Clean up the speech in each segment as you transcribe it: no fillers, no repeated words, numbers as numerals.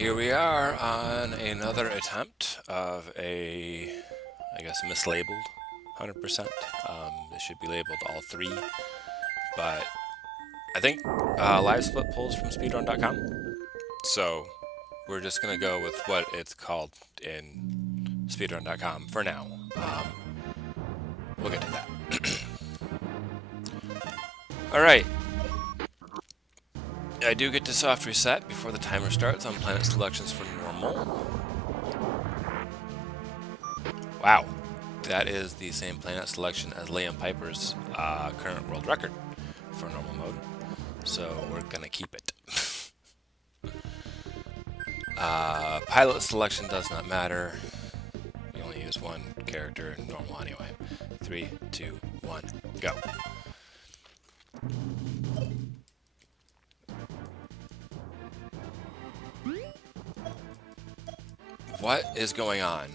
Here we are on another attempt of I guess, mislabeled 100%. This should be labeled all three, but I think live split pulls from speedrun.com. So we're just going to go with what it's called in speedrun.com for now. We'll get to that. Alright. I do get to soft reset before the timer starts on planet selections for normal. Wow, that is the same planet selection as Liam Piper's current world record for normal mode, so we're gonna keep it. Pilot selection does not matter. You only use one character in normal anyway. 3, 2, 1, go. What is going on?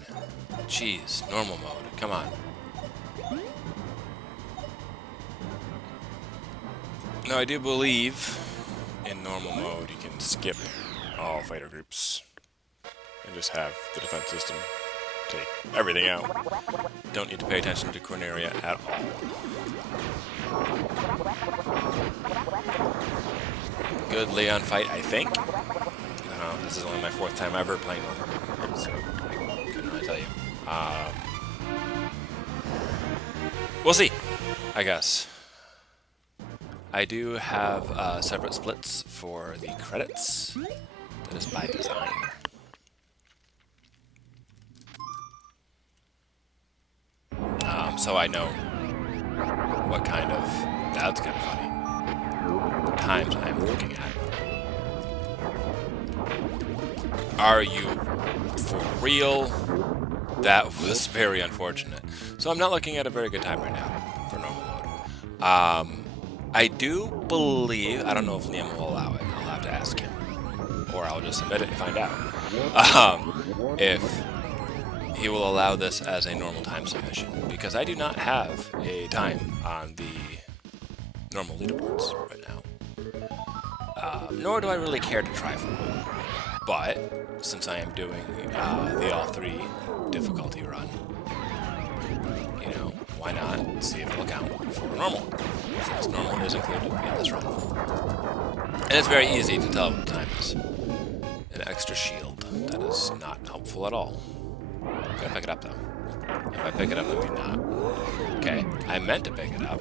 Jeez, normal mode, come on. Now I do believe in normal mode you can skip all fighter groups and just have the defense system take everything out. Don't need to pay attention to Corneria at all. Good Leon fight, I think. This is only my 4th time ever playing normal, so I couldn't really tell you. We'll see, I guess. I do have separate splits for the credits. That is by design. So I know what kind of... That's kind of funny. Times I'm looking at. Are you for real? That was very unfortunate. So I'm not looking at a very good time right now for normal mode. I do believe, I don't know if Liam will allow it. I'll have to ask him. Or I'll just submit it and find out. If he will allow this as a normal time submission. Because I do not have a time on the normal leaderboards right now. Nor do I really care to try for one. But since I am doing the all 3 difficulty run, you know, why not see if it'll count for normal, since normal is included in this run. And it's very easy to tell what the time is. An extra shield. That is not helpful at all. I'm gonna pick it up though. If I pick it up, maybe not. Okay, I meant to pick it up.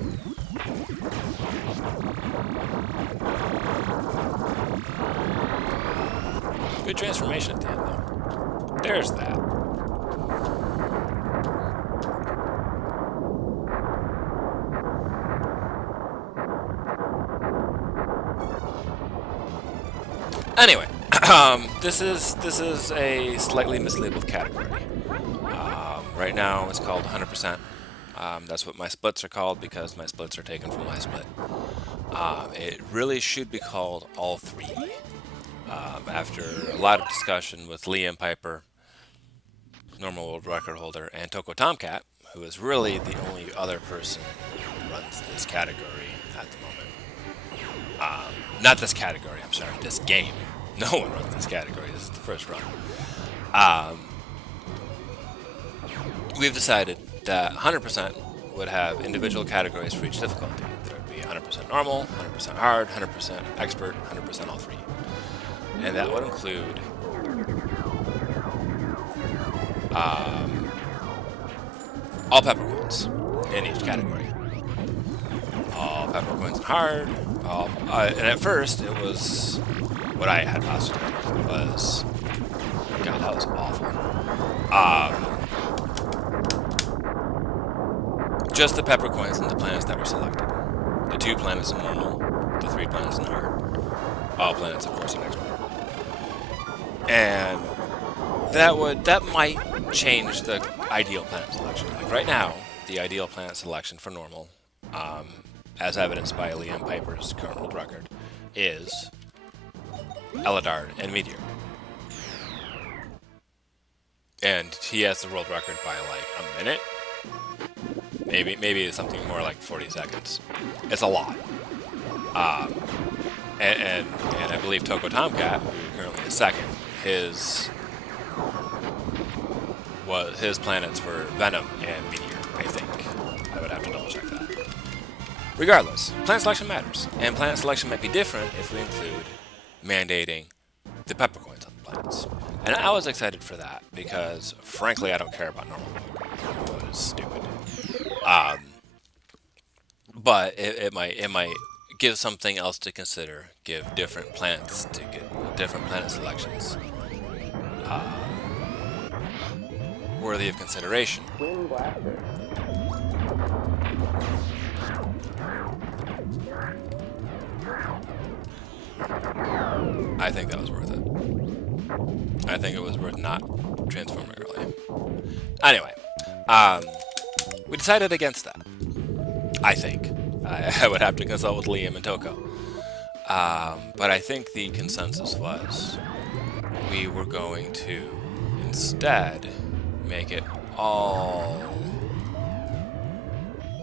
Good transformation at the end, though. There's that. Anyway, this is a slightly mislabeled category. Right now, it's called 100%. That's what my splits are called because my splits are taken from my split. It really should be called all 3. After a lot of discussion with Liam Piper, normal world record holder, and Toko Tomcat, who is really the only other person who runs this category at the moment. Not this category, I'm sorry, this game. No one runs this category, this is the first run. We've decided that 100% would have individual categories for each difficulty. There would be 100% normal, 100% hard, 100% expert, 100% all 3. And that would include all peppercorns in each category. All peppercorns and hard. And at first, it was what I had postulated was, God, that was awful. Just the peppercorns and the planets that were selected. The 2 planets in normal, the 3 planets in hard. All planets, of course, in expert. And that might change the ideal planet selection. Like right now, the ideal planet selection for normal, as evidenced by Liam Piper's current world record, is Eladard and Meteor. And he has the world record by like a minute. Maybe it's something more like 40 seconds. It's a lot. And I believe Toko Tomcat, who currently a second, his planets were Venom and Meteor, I think. I would have to double check that. Regardless, planet selection matters, and planet selection might be different if we include mandating the peppercoins on the planets. And I was excited for that because, frankly, I don't care about normal mode. Normal mode is stupid. But it might give something else to consider. Give different planets to get different planet selections worthy of consideration. I think that was worth it. I think it was worth not transforming early. Anyway, we decided against that. I think. I would have to consult with Liam and Toko. But I think the consensus was we were going to instead make it all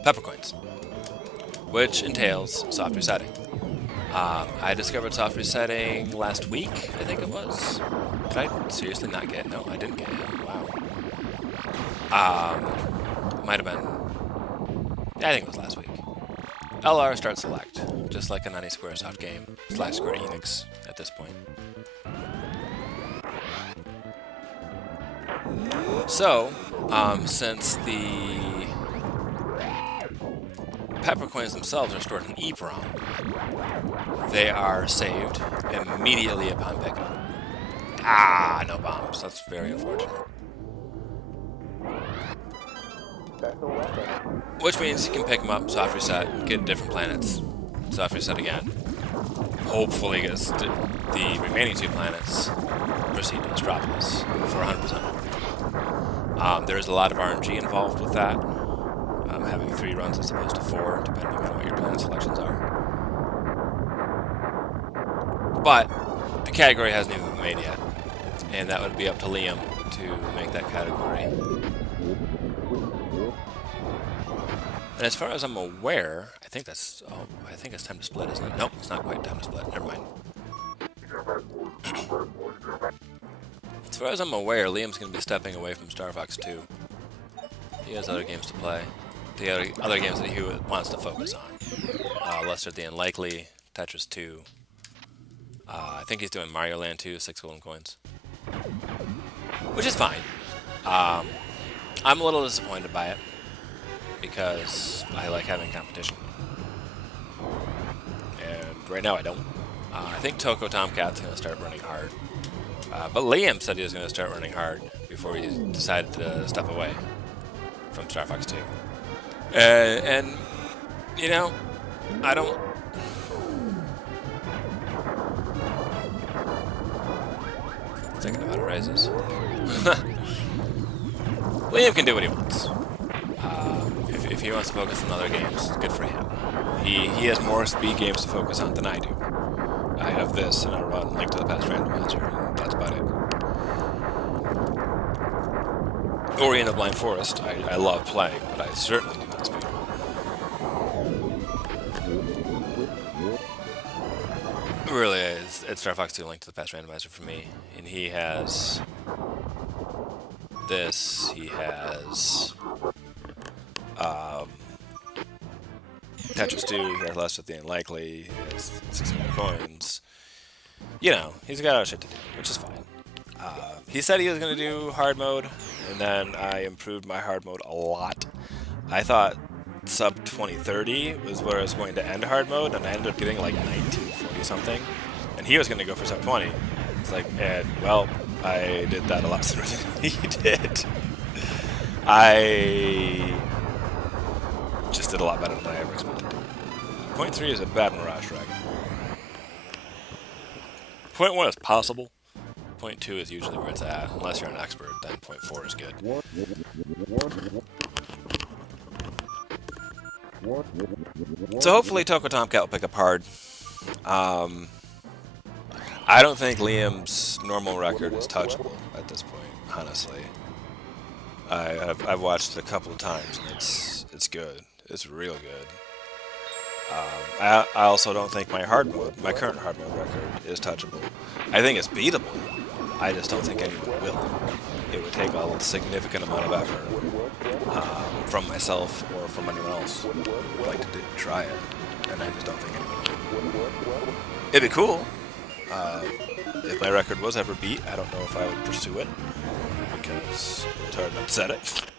peppercoins, which entails soft resetting. I discovered soft resetting last week, I think it was. Did I seriously not get? No, I didn't get it. Wow. Might have been. Yeah, I think it was last week. LR start select, just like an any Squaresoft game / Square Enix at this point. So, since the peppercoins themselves are stored in EEPROM, they are saved immediately upon pickup. Ah, no bombs. That's very unfortunate. Which means you can pick them up, soft reset, get different planets, soft reset again. Hopefully get the remaining 2 planets, proceed to Astropolis for 100%. There's a lot of RNG involved with that. Having 3 runs as opposed to 4, depending on what your planet selections are. But the category hasn't even been made yet, and that would be up to Liam to make that category. And as far as I'm aware, I think it's time to split, isn't it? Nope, it's not quite time to split. Never mind. As far as I'm aware, Liam's going to be stepping away from Star Fox 2. He has other games to play. The other games that he wants to focus on. Lester the Unlikely, Tetris 2. I think he's doing Mario Land 2, 6 golden coins. Which is fine. I'm a little disappointed by it, because I like having competition. And right now I don't. I think Toko Tomcat's going to start running hard. But Liam said he was going to start running hard before he decided to step away from Star Fox 2. And, you know, I don't... Thinking about it rises. Liam can do what he wants. If he wants to focus on other games, good for him. He has more speed games to focus on than I do. I have this, and I run Link to the Past Randomizer, and that's about it. Ori and the Blind Forest, I love playing, but I certainly do not speedrun. Really, it's Star Fox 2 Link to the Past Randomizer for me, and he has this, he has Tetris 2, he has Lester the Unlikely, he has 600 coins. You know, he's got other shit to do, which is fine. He said he was going to do hard mode, and then I improved my hard mode a lot. I thought sub 2030 was where I was going to end hard mode, and I ended up getting like 1940 something, and he was going to go for sub 20. It's like, and well, I did that a lot sooner than he did. I just did a lot better than I ever expected to. Point 3 is a bad Mirage Dragon. Point 1 is possible. Point 2 is usually where it's at. Unless you're an expert, then point 4 is good. So hopefully Toko Tomcat will pick up hard. I don't think Liam's normal record is touchable at this point, honestly. I've watched it a couple of times, and it's good. It's real good. I also don't think my current hard mode record is touchable. I think it's beatable. I just don't think anyone will. It would take a significant amount of effort from myself or from anyone else who would like to try it, and I just don't think anyone will. It'd be cool. If my record was ever beat, I don't know if I would pursue it, because it's hard not to set it.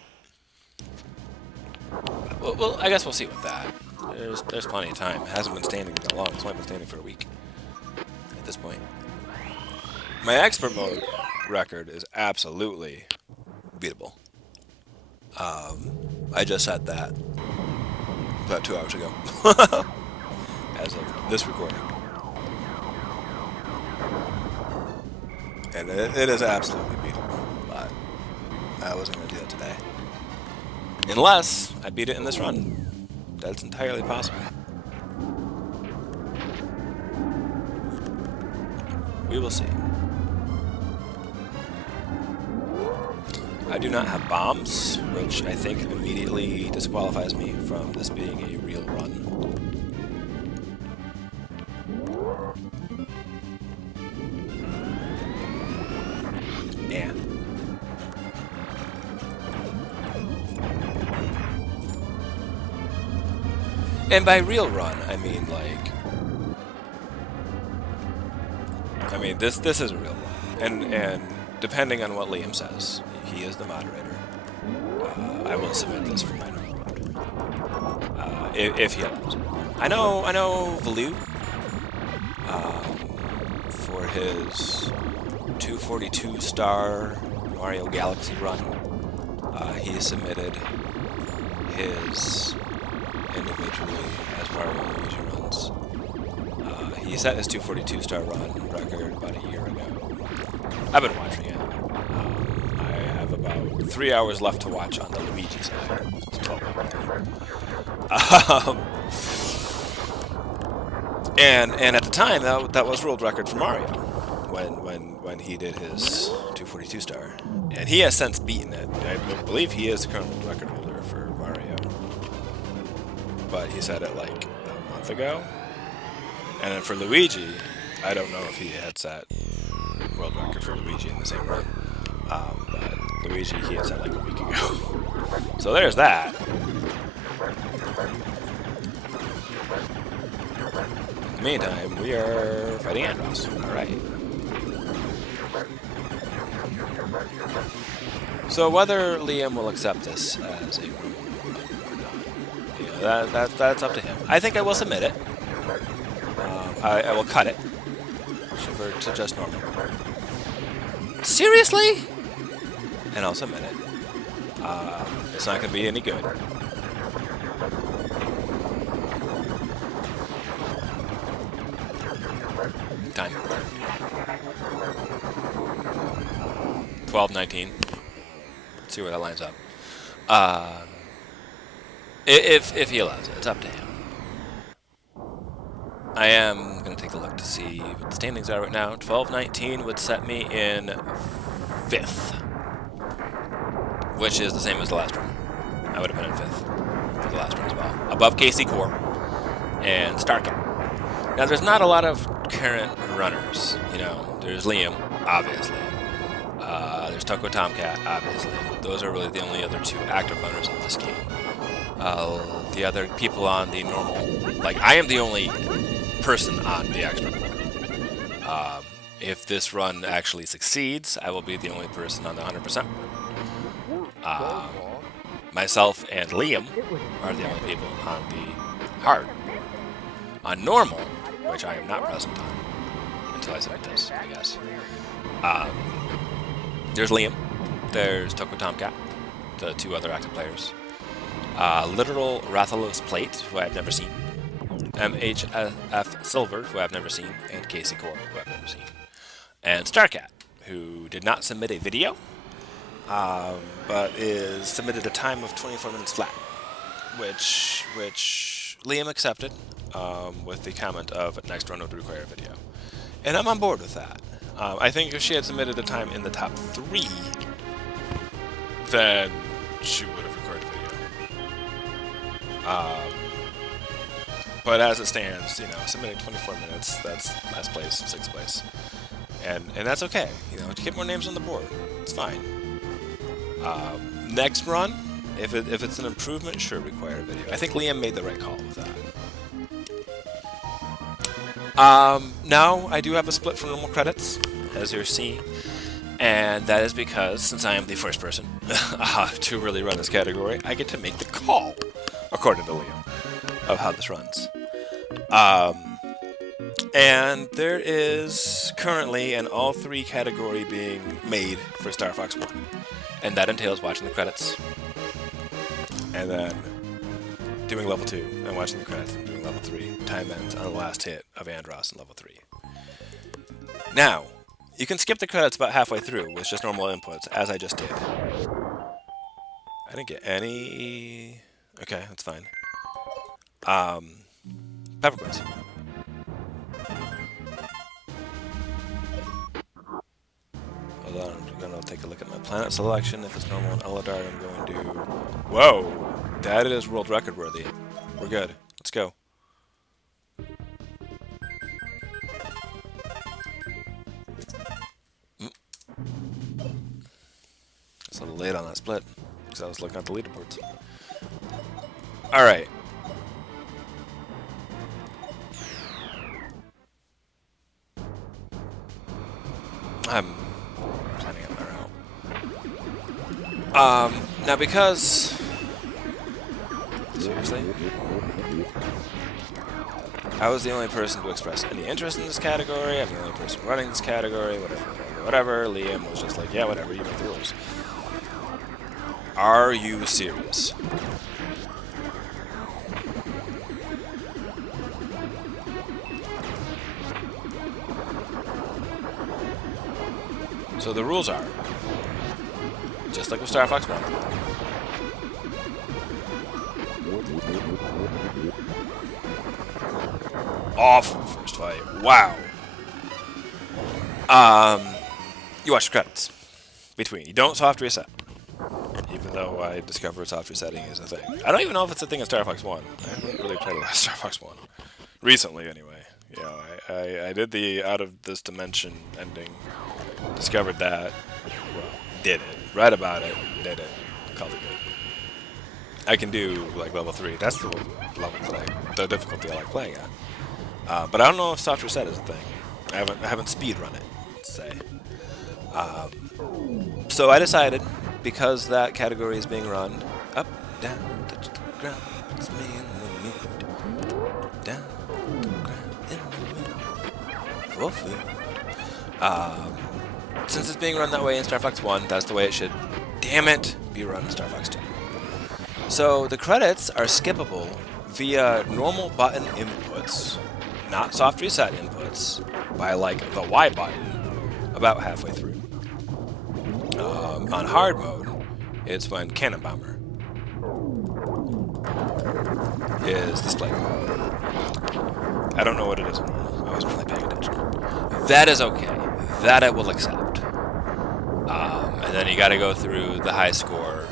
Well, I guess we'll see with that. There's plenty of time. It hasn't been standing that long. It's only been standing for a week at this point. My expert mode record is absolutely beatable. I just said that about 2 hours ago, as of this recording. And it is absolutely beatable, but I wasn't going to do that today. Unless I beat it in this run. That's entirely possible. We will see. I do not have bombs, which I think immediately disqualifies me from this being a real run. Yeah. And by real run, I mean like, this is a real run, and depending on what Liam says, he is the moderator. I will submit this for my normal run, if he allows it. I know Valu, for his 242 star Mario Galaxy run, he submitted his individually as Mario and Luigi runs. He set his 242 star run record about a year ago. I've been watching it. I have about 3 hours left to watch on the Luigi side. It's 12 hours. And at the time that was world record for Mario when he did his 242 star, and he has since beaten it. I believe he is the current world record holder for Mario. But he said it like a month ago. And then for Luigi, I don't know if he had set world record for Luigi in the same run. But Luigi, he had set like a week ago. So there's that. In the meantime, we are fighting Andros. Alright. So whether Liam will accept this as a rule or not, that's up to him. I think I will submit it. I will cut it to just normal. Seriously? And I'll submit it. It's not going to be any good. Time. 12:19. Let's see where that lines up. If he allows it, it's up to him. I am going to take a look to see what the standings are right now. 12:19 would set me in 5th, which is the same as the last one. I would have been in 5th for the last one as well. Above KC Core and Starcat. Now, there's not a lot of current runners. You know, there's Liam, obviously. There's Toko Tomcat, obviously. Those are really the only other two active runners of this game. The other people on the normal, like, I am the only person on the expert board. If this run actually succeeds, I will be the only person on the 100% board. Myself and Liam are the only people on the hard board. On normal, which I am not present on until I submit this, I guess. There's Liam. There's Toko Tomcat, the two other active players. Literal Rathalos Plate, who I've never seen. MHF Silver, who I've never seen, and Casey Core, who I've never seen. And Starcat, who did not submit a video, but is submitted a time of 24 minutes flat, which Liam accepted, with the comment of next run would require a video. And I'm on board with that. I think if she had submitted a time in the top 3, then she would have recorded a video. But as it stands, you know, submitting 24 minutes, that's last place, 6th place. And that's okay. You know, to get more names on the board, it's fine. Next run, if it's an improvement, sure, require a video. I think Liam made the right call with that. Now, I do have a split for normal credits, as you're seeing. And that is because, since I am the first person to really run this category, I get to make the call, according to Liam, of how this runs. And there is currently an all 3 category being made for Star Fox 1. And that entails watching the credits, and then doing level 2, and watching the credits, and doing level 3. Time ends on the last hit of Andross in level 3. Now, you can skip the credits about halfway through with just normal inputs, as I just did. I didn't get any... Okay, that's fine. Pepperquints. Hold on, I'm gonna take a look at my planet selection. If it's normal on Ullidar, I'm going to... Whoa! That is world record worthy. We're good. Let's go. It's a little late on that split, because I was looking at the leaderboards. Alright. I'm planning on my route. Now because... Seriously? I was the only person to express any interest in this category, I'm the only person running this category, whatever. Liam was just like, yeah, whatever, you make the rules. Are you serious? So the rules are, just like with Star Fox 1. Awful first fight. Wow. You watch the credits between. You don't soft reset. Even though I discovered soft resetting is a thing. I don't even know if it's a thing in Star Fox 1. I haven't really played a lot of Star Fox 1. Recently, anyway. You know, I did the Out of This Dimension ending. Discovered that. Well, did it. Read about it. Did it. Called it good. I can do, like, level 3. That's the level that the difficulty I like playing at. But I don't know if soft reset is a thing. I haven't speed run it, let's say. So I decided, because that category is being run up, down, touch the ground, it's me in the mood. Down, to the ground, in the mood. For food. Since it's being run that way in Star Fox 1, that's the way it should, damn it, be run in Star Fox 2. So the credits are skippable via normal button inputs, not soft reset inputs, by like the Y button, about halfway through. On hard mode, it's when Cannon Bomber is displayed. I don't know what it is in normal. I wasn't really paying attention. That is okay. That I will accept. And then you gotta go through the high score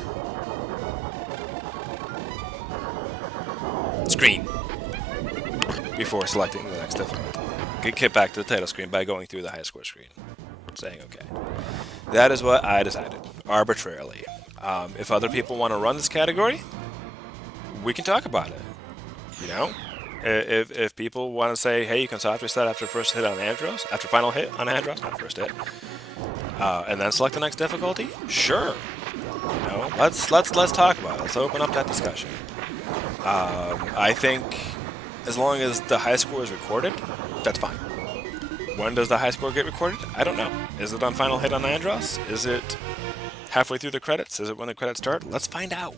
screen before selecting the next difficulty. Get back to the title screen by going through the high score screen. Saying okay. That is what I decided, arbitrarily. If other people want to run this category, we can talk about it. You know? If people want to say, hey, you can soft reset after first hit on Andross, after final hit on Andross, not first hit, and then select the next difficulty, sure. You know, let's talk about it. Let's open up that discussion. I think as long as the high score is recorded, that's fine. When does the high score get recorded? I don't know. Is it on final hit on Andross? Is it halfway through the credits? Is it when the credits start? Let's find out.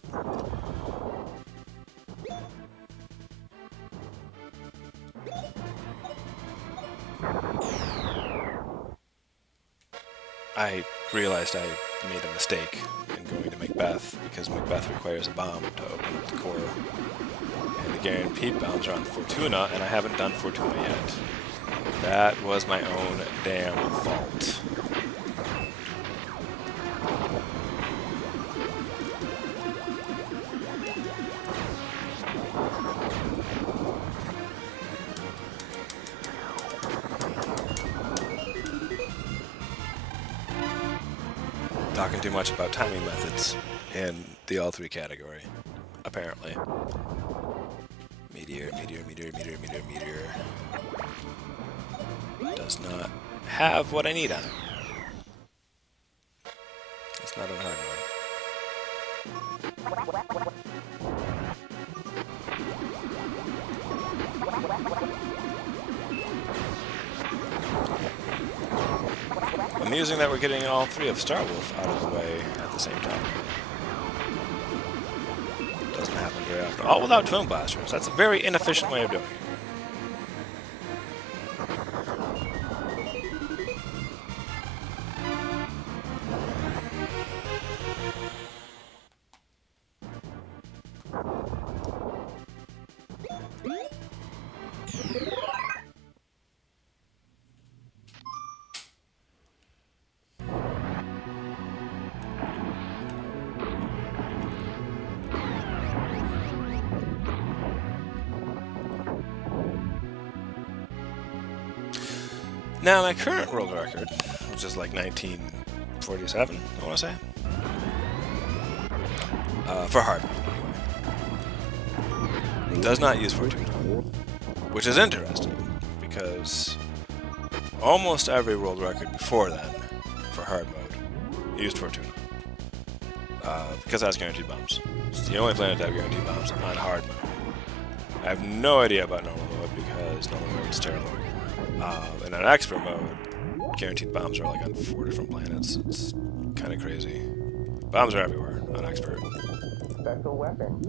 I realized I made a mistake in going to Macbeth, because Macbeth requires a bomb to open up the core. And the guaranteed bombs are on Fortuna, and I haven't done Fortuna yet. That was my own damn fault. talking too much about timing methods in the all-3 category, apparently. Meteor, meteor, meteor, meteor, meteor, meteor. Does not have what I need on it. It's not in hard mode. Amusing that we're getting all 3 of Star Wolf out of the way at the same time. Doesn't happen very often. All without Twin Blasters. That's a very inefficient way of doing it. Now, my current world record, which is like 1947, I want to say, for hard mode anyway, does not use Fortuna, which is interesting because almost every world record before then for hard mode used Fortuna, because that's guaranteed bombs. It's the only planet to have guaranteed bombs on hard mode. I have no idea about normal mode because normal mode is terrible. And on expert mode, guaranteed bombs are like on 4 different planets. It's kind of crazy. Bombs are everywhere on expert. Special weapon.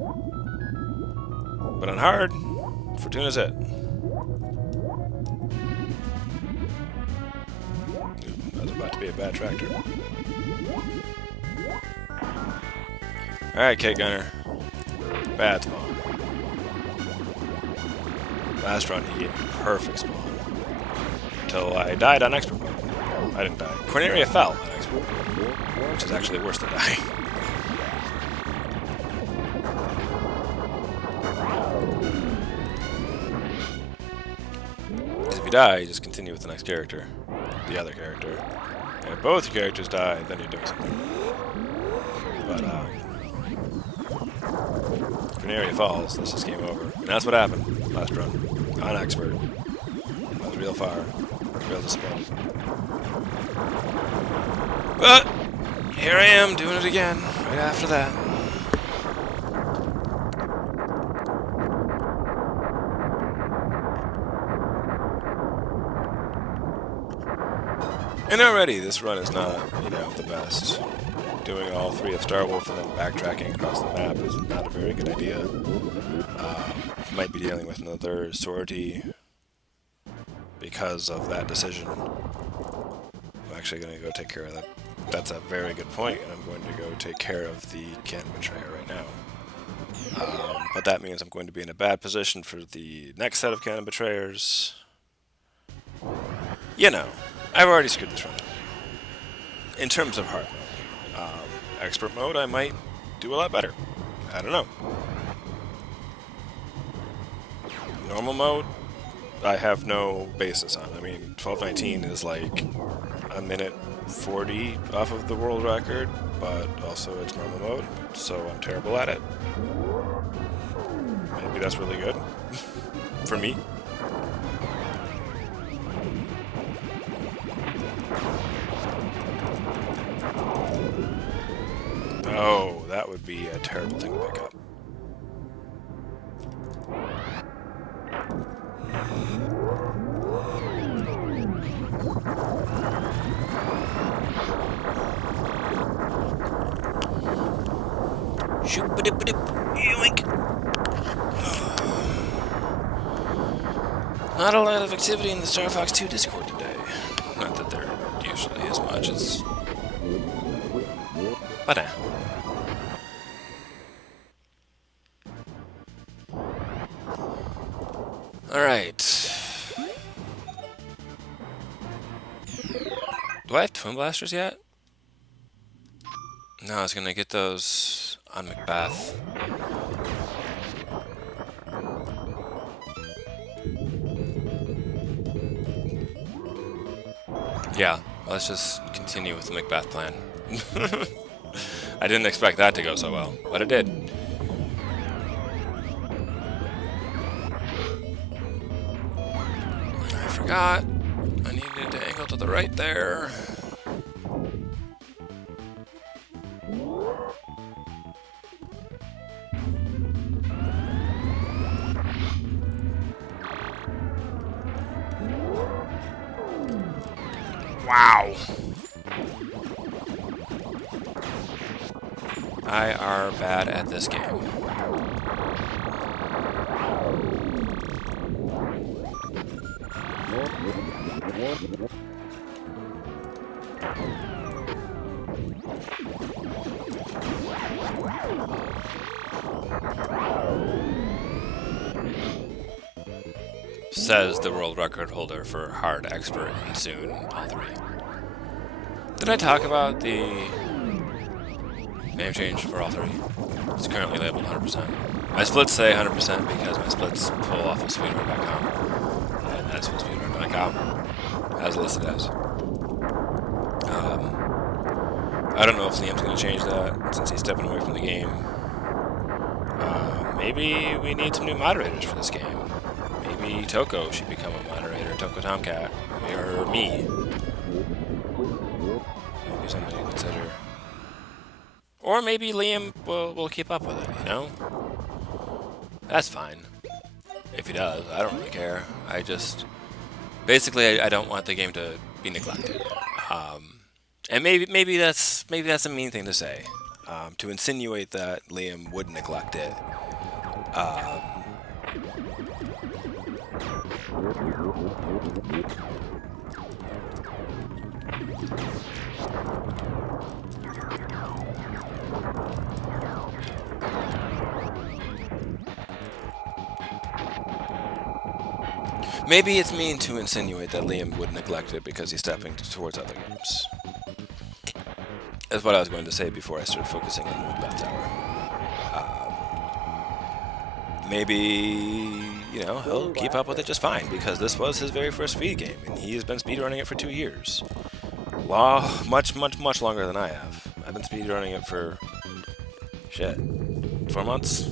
But on hard, Fortuna's it. That's about to be a bad tractor. Alright, Kate Gunner. Bad spawn. Last run, he gave me perfect spawn. Until I died on expert mode. Well, I didn't die. Corneria fell on expert mode, which is actually worse than dying. Because if you die, you just continue with the next character, the other character. And if both characters die, then you're doing something. But, Corneria falls, this is game over. And that's what happened last run. On expert. I was real far. Real disappointed. But here I am doing it again right after that. And already this run is not, the best. Doing all 3 of Star Wolf and then backtracking across the map is not a very good idea. Might be dealing with another sortie because of that decision. I'm actually going to go take care of that. That's a very good point, and I'm going to go take care of the Canon Betrayer right now. But that means I'm going to be in a bad position for the next set of Canon Betrayers. I've already screwed this run up. In terms of hard mode. Expert mode, I might do a lot better. I don't know. Normal mode, I have no basis on. I mean, 12:19 is like a minute 40 off of the world record, but also it's normal mode, so I'm terrible at it. Maybe that's really good for me. Oh, that would be a terrible thing to pick up. Yoink. Not a lot of activity in the Star Fox 2 Discord today. Not that there usually is much. It's... But Alright. Do I have Twin Blasters yet? No, I was gonna get those on Macbeth. Yeah, Let's just continue with the Macbeth plan. I didn't expect that to go so well, but it did. I forgot. I needed to angle to the right there. Wow. I are bad at this game. Says the world record holder for hard, expert, and soon all three. Did I talk about the name change for all three? It's currently labeled 100%. My splits say 100% because my splits pull off of speedrun.com. And that's what speedrun.com as listed as. I don't know if Liam's going to change that since he's stepping away from the game. Maybe we need some new moderators for this game. Maybe Toko should become a moderator, Toko Tomcat, or me. Maybe somebody to consider. Or maybe Liam will keep up with it, you know? That's fine. If he does, I don't really care. I just... Basically, I don't want the game to be neglected. And maybe that's a mean thing to say. To insinuate that Liam would neglect it. Maybe it's mean to insinuate that Liam would neglect it because he's stepping towards other games. That's what I was going to say before I started focusing on the Macbeth Tower. Maybe, you know, he'll keep up with it just fine because this was his very first Speed game and he has been speedrunning it for 2 years. Much longer than I have. I've been speedrunning it for, 4 months?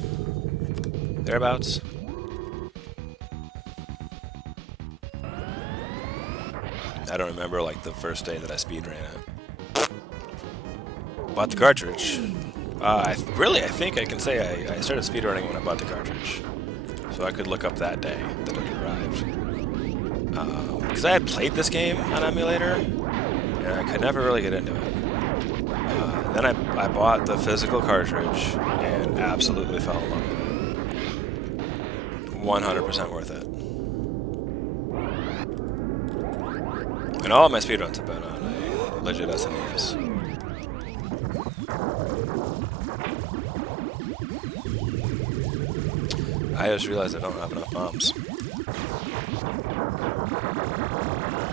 Thereabouts? I don't remember, like, the first day that I speedran it. Bought the cartridge. I think I can say I started speedrunning when I bought the cartridge. So I could look up that day that it arrived. Because I had played this game on emulator, and I could never really get into it. Then I bought the physical cartridge, and absolutely fell in love with it. 100% worth it. And all of my speedruns have been on a legit SNES. I just realized I don't have enough bombs.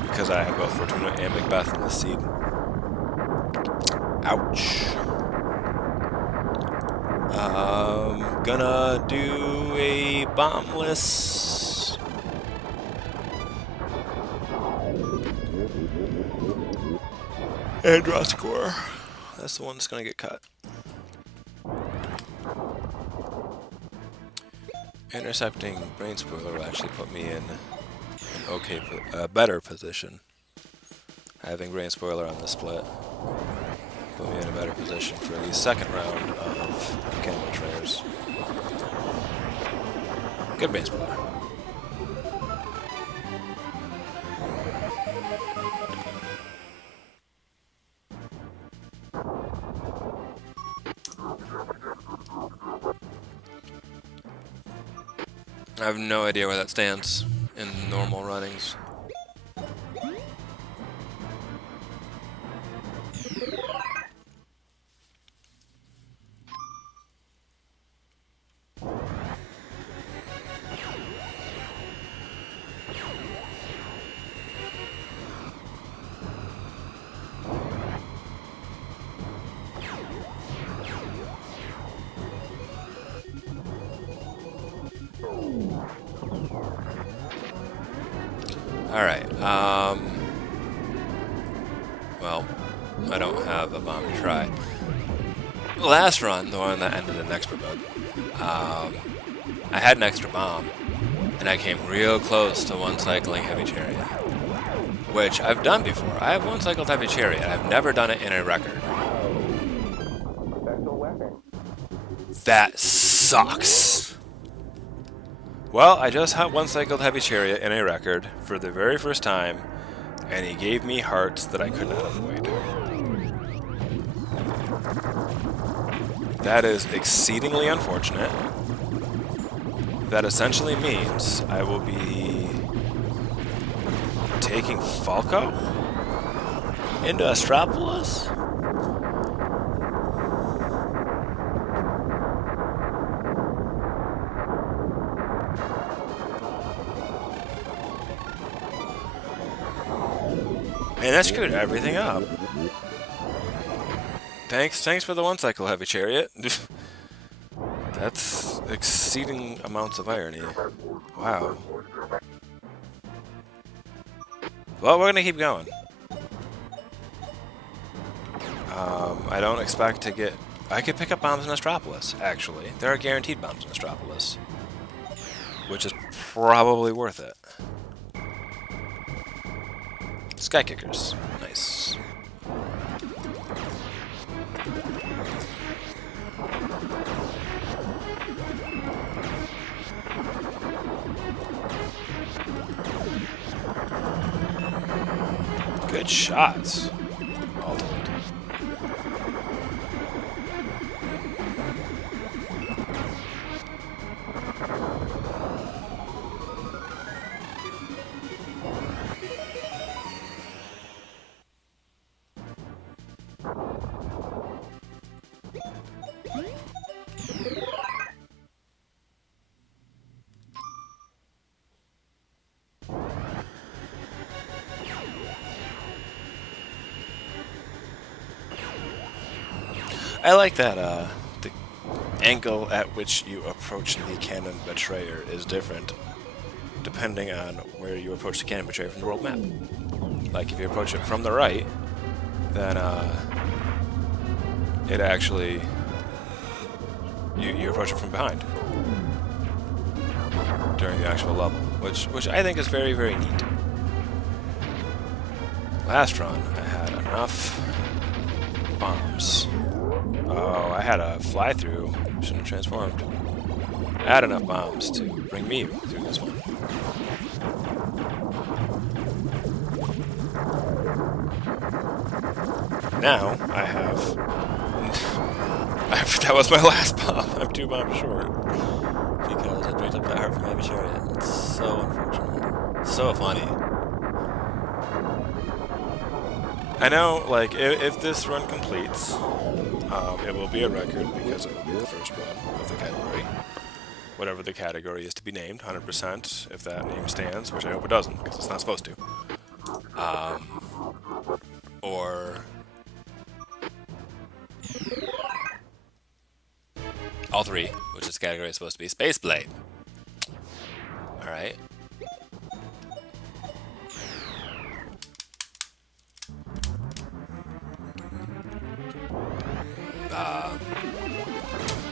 Because I have both Fortuna and Macbeth in the seed. Ouch. Gonna do a bombless. And draw score. That's the one that's gonna get cut. Intercepting Brain Spoiler will actually put me in a better position. Having Brain Spoiler on the split put me in a better position for the second round of Cannon Betrayers. Good Brain Spoiler. I have no idea where that stands in normal runnings. Alright, don't have a bomb to try. Last run, the one that ended in extra mode, I had an extra bomb, and I came real close to one-cycling Heavy Chariot, which I've done before. I have one-cycled Heavy Chariot. I've never done it in a record. Special weapon. That sucks. Well, I just had one-cycled Heavy Chariot in a record for the very first time, and he gave me hearts that I could not avoid. That is exceedingly unfortunate. That essentially means I will be taking Falco into Astropolis? Man, that screwed everything up. Thanks for the one-cycle Heavy Chariot. That's exceeding amounts of irony. Wow. Well, we're gonna keep going. I don't expect to get... I could pick up bombs in Astropolis, actually. There are guaranteed bombs in Astropolis. Which is probably worth it. Sky Kickers. Nice. Good shots. All told. I like that the angle at which you approach the Cannon Betrayer is different depending on where you approach the Cannon Betrayer from the world map. Like, if you approach it from the right, then it actually... You approach it from behind during the actual level, which I think is very, very neat. Last run, I had enough bombs. Oh, I had a fly-through. Shouldn't have transformed. I had enough bombs to bring me through this one. Now, I have... that was my last bomb. I'm 2 bombs short. Because I picked up that heart from Heavy Chariot. It's so unfortunate. So funny. I know, like, if this run completes, it will be a record because it will be the first run of the category. Whatever the category is to be named, 100% if that name stands, which I hope it doesn't, because it's not supposed to. Or... all 3, which this category is supposed to be Space Blade. Alright.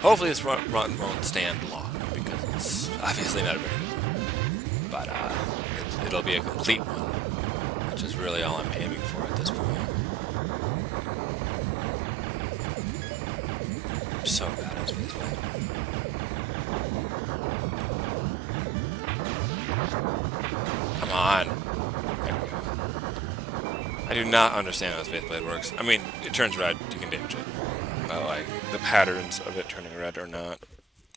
Hopefully this run won't stand long, because it's obviously not a very good one. But it'll be a complete one, which is really all I'm aiming for at this point. I'm so bad at this one. Come on. There we go. I do not understand how Space Blade works. I mean, it turns red, you can damage it. But like the patterns of it turning red or not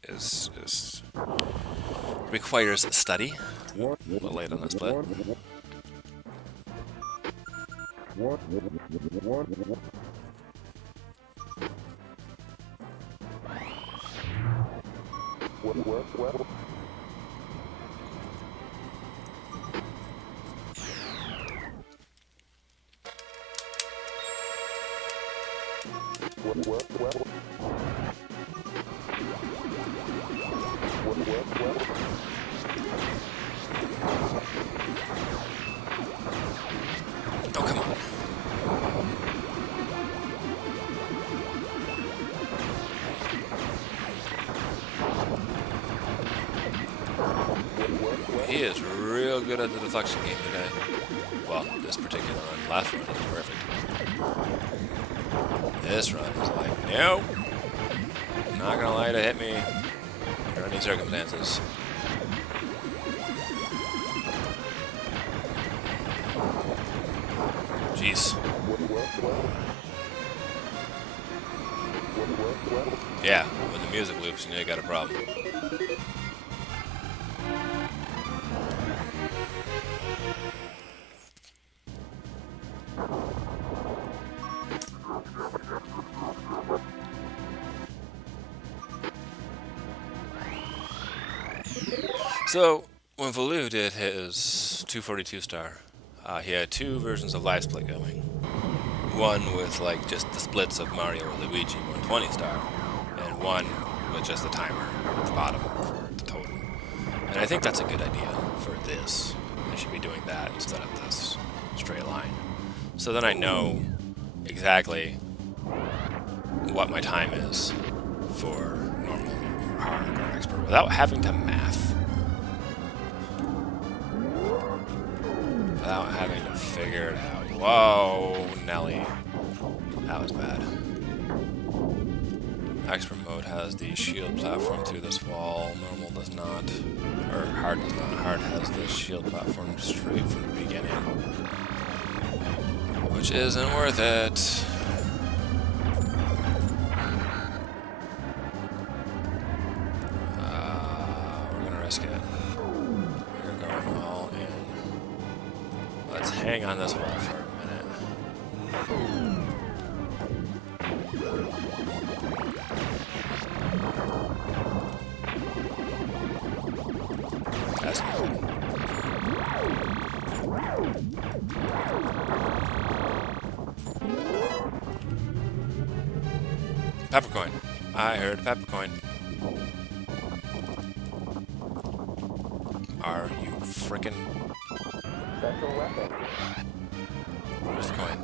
is requires study. A little late on this split. Oh, come on. is real good at the deflection game today. Well, this particular run. Last run was perfect. This run is like, nope. Not gonna lie to hit me under any circumstances. Jeez. Yeah, when the music loops, you know you got a problem. So, when Valoo did his 242 star, he had two versions of Live Split going. One with like just the splits of Mario or Luigi 120 star, and one with just the timer at the bottom for the total. And I think that's a good idea for this. I should be doing that instead of this straight line. So then I know exactly what my time is for normal or hard or expert without having to math. Without having to figure it out. Whoa, Nelly. That was bad. Expert mode has the shield platform through this wall. Normal does not. Or hard does not. Hard has the shield platform straight from the beginning. Which isn't worth it. We're gonna risk it. We're going all in. Let's hang on this wall for a minute. That's not good. Peppercoin. I heard Peppercoin. Are you frickin'? Special weapon. Where's the coin?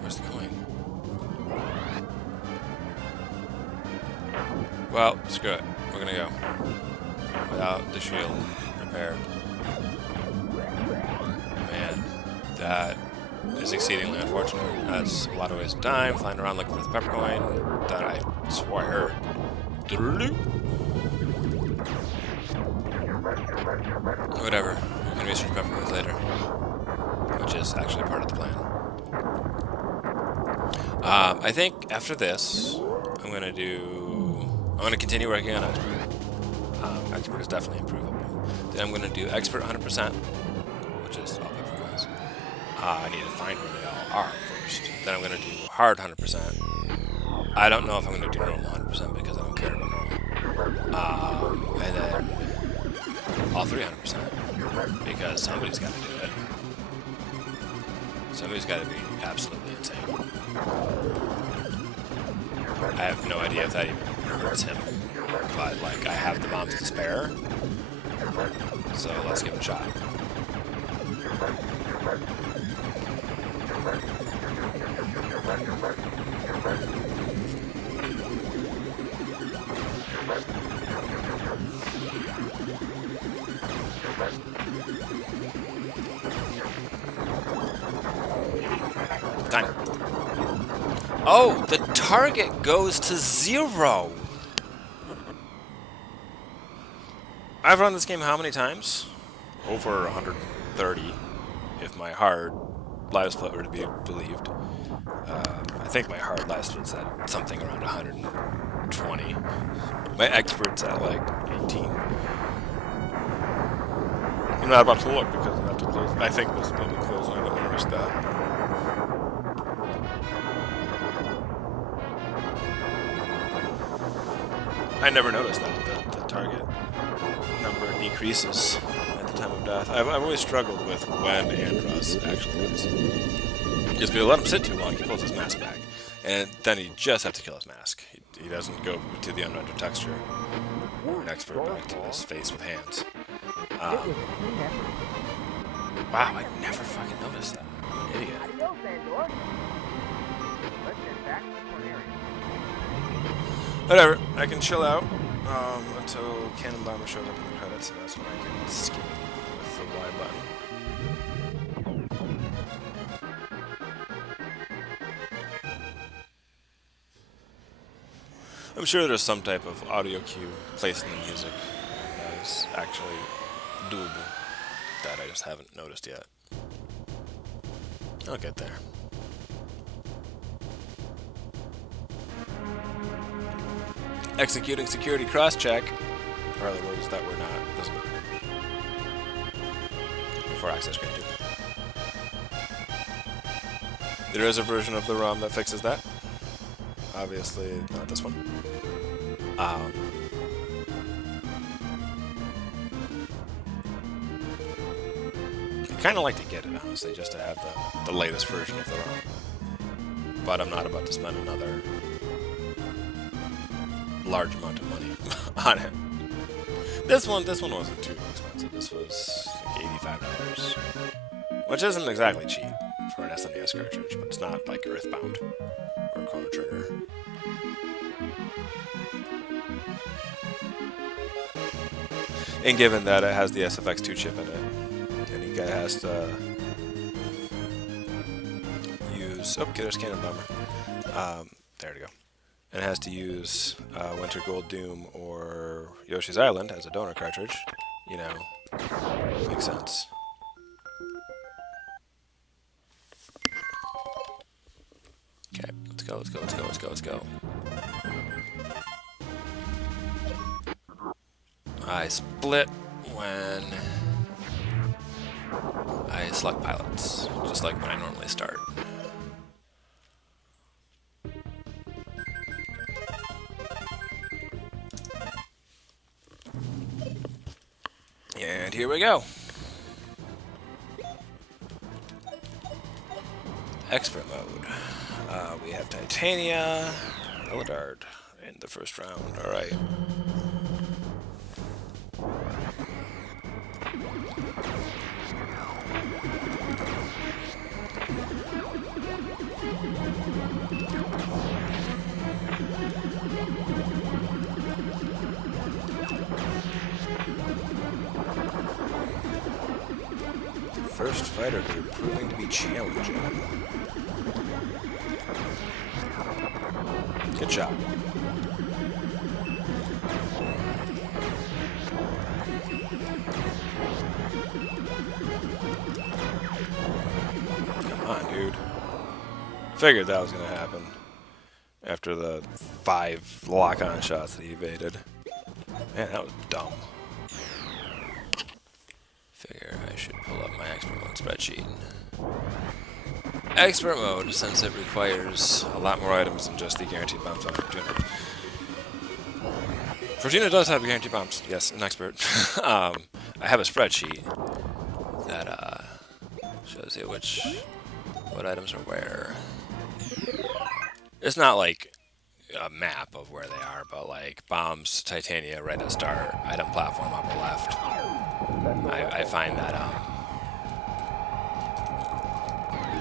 Where's the coin? Well, screw it. We're gonna go. Without the shield repair. Man, that is exceedingly unfortunate. That's a lot of waste of time, flying around looking for the pepper coin that I swore I heard. Whatever. We can research pepper coins later. Which is actually part of the plan. I think after this, I'm going to continue working on Expert. Expert is definitely improvable. Then I'm going to do Expert 100%, which is all pepper coins. I need to find where they all are first. Then I'm going to do Hard 100%. I don't know if I'm going to do Normal 100% because I don't care about Normal. And then all 300% because somebody's got to do it. Somebody's got to be absolutely insane. I have no idea if that even hurts him, but like I have the bombs to spare, so let's give it a shot. Time. Oh, the target goes to 0. I've run this game how many times? Over 130, if my hard live split were to be believed. I think my hard live split's at something around 120. My expert's at like 18. I'm not about to look because I have to close. I think the split will close and I don't want to risk that. I never noticed that the target number decreases at the time of death. I've always struggled with when Andros actually does. Just because let him sit too long, he pulls his mask back. And then you just have to kill his mask. He doesn't go to the unrendered texture or an expert back to his face with hands. Wow, I never fucking noticed that. I'm an idiot. Whatever, I can chill out. Until Cannon Bomber shows up in the credits, and that's when I can skip with the Y button. I'm sure there's some type of audio cue placed in the music that is actually doable that I just haven't noticed yet. I'll get there. Executing security cross-check. Or other words that were not visible before access granted. There is a version of the ROM that fixes that. Obviously, not this one. I kind of like to get it, honestly, just to have the latest version of the ROM. But I'm not about to spend another large amount of money on it. This one wasn't too expensive. This was like $85, which isn't exactly cheap for an SNES cartridge, but it's not like Earthbound or Chrono Trigger. And given that it has the SFX2 chip in it, and you guy has to use... Oh, okay, there's Cannon Bomber. There we go. And it has to use Winter Gold Doom or Yoshi's Island as a donor cartridge. You know, makes sense. Okay, let's go, let's go, let's go, let's go, let's go. I split when I select pilots, just like when I normally start. And here we go. Expert mode. We have Titania, Elidard in the first round. Alright. First fighter group proving to be challenging. Good job. Come on, dude. Figured that was gonna happen after the 5 lock-on shots that he evaded. Man, that was dumb. Figure I should pull up my expert mode spreadsheet. Expert mode, since it requires a lot more items than just the guaranteed bombs on Fortuna. Fortuna does have guaranteed bombs, yes, an expert. I have a spreadsheet that shows you what items are where. It's not like a map of where they are, but like bombs, Titania, right at start, item platform upper left. I find that,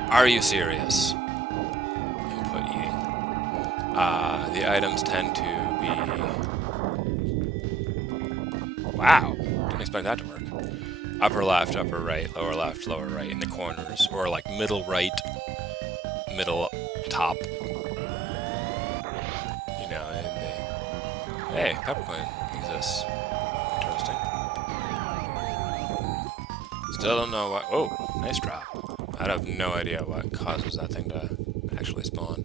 are you serious? Input eating. The items tend to be... Wow, didn't expect that to work. Upper left, upper right, lower left, lower right, in the corners, or like middle right, middle top. You know, and hey, Peppercoin exists. Interesting. Still don't know what... Oh, nice drop. I have no idea what causes that thing to actually spawn.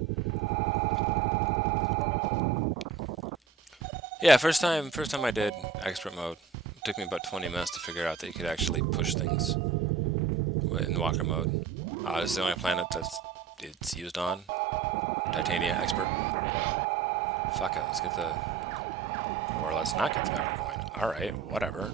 Yeah, first time I did expert mode, it took me about 20 minutes to figure out that you could actually push things in Walker mode. This is the only planet it's used on. Titania expert. Fuck it, let's get the... Or let's not get the Peppercoin. Alright, whatever.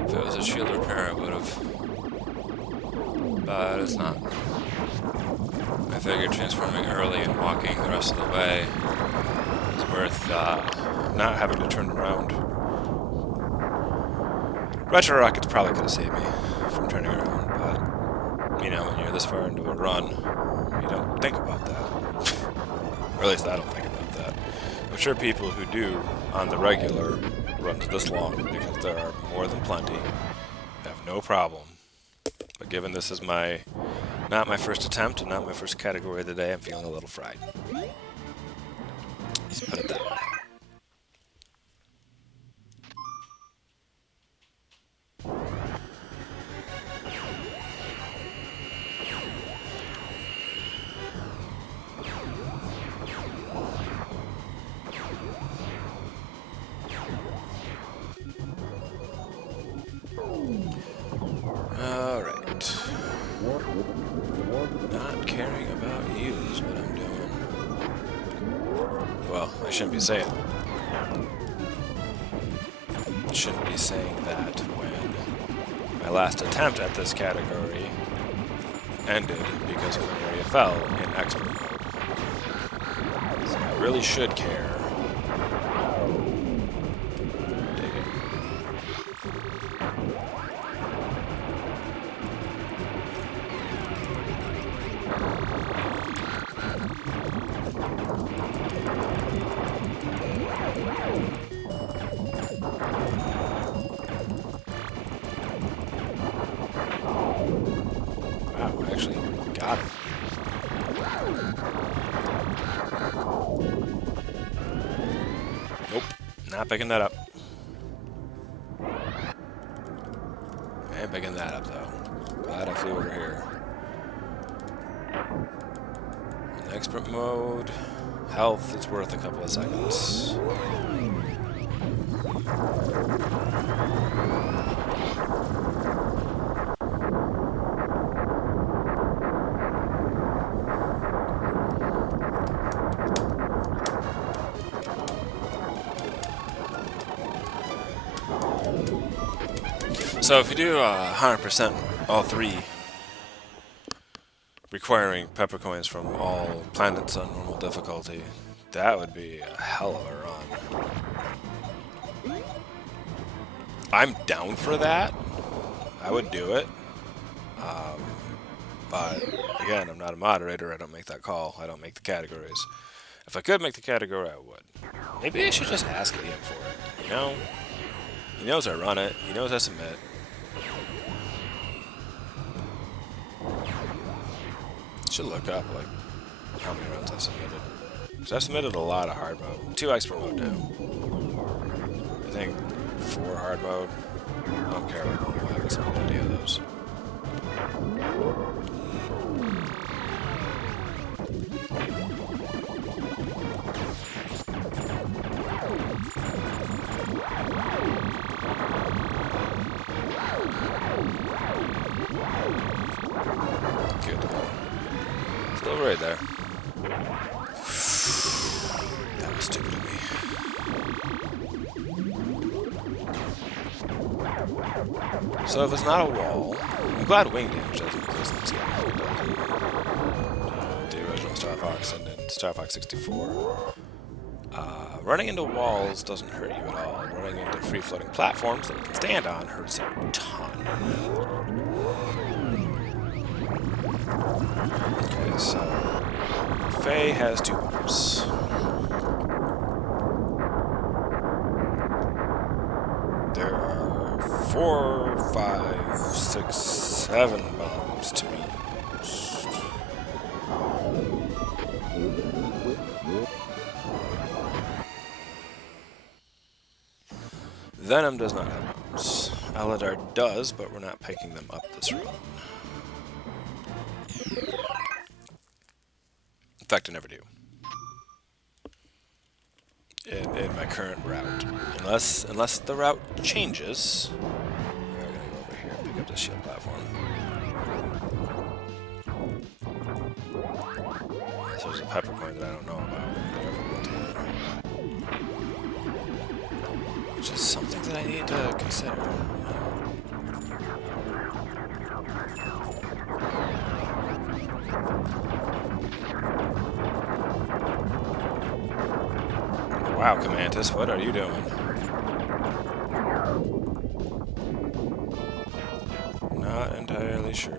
If it was a shield repair, I would have figured transforming early and walking the rest of the way is worth not having to turn around. Retro Rocket's probably going to save me from turning around, but, you know, when you're this far into a run, you don't think about that. Or at least I don't think about that. I'm sure people who do, on the regular, runs this long, because there are more than plenty, have no problem. But given this is not my first attempt and not my first category of the day, I'm feeling a little fried. Let's put it that way. Alright. Not caring about you is what I'm doing. Well, I shouldn't be saying that when my last attempt at this category ended because of an area fell in expert mode. So I really should care. Dig it. Wow, I actually got it. Nope, not picking that up. Ain't picking that up though. Glad I flew over here. In expert mode, health, it's worth a couple of seconds. So if you do 100% all three, requiring peppercoins from all planets on normal difficulty, that would be a hell of a run. I'm down for that. I would do it. But again, I'm not a moderator. I don't make that call. I don't make the categories. If I could make the category, I would. Maybe I should just ask Liam for it. You know? He knows I run it. He knows I submit. Should look up like how many runs I submitted. Because I submitted a lot of hard mode. 2 expert mode now. I think 4 hard mode. I don't care what normal. I haven't submitted any of those. Good to go. Still right there. That was stupid of me. So if it's not a wall, I'm glad wing damage doesn't exist in this game like it does in the original Star Fox and in Star Fox 64. Running into walls doesn't hurt you at all. Running into free-floating platforms that you can stand on hurts a ton. Okay, so Faye has 2 bombs. There are 4, 5, 6, 7 bombs to be used. Venom does not have bombs. Aladar does, but we're not picking them up this run. In fact, I never do. In my current route. Unless the route changes. We're gonna go over here and pick up the shield platform. Unless there's a peppercoin that I don't know about. Which is something that I need to consider. Wow, Commantus, what are you doing? Not entirely sure.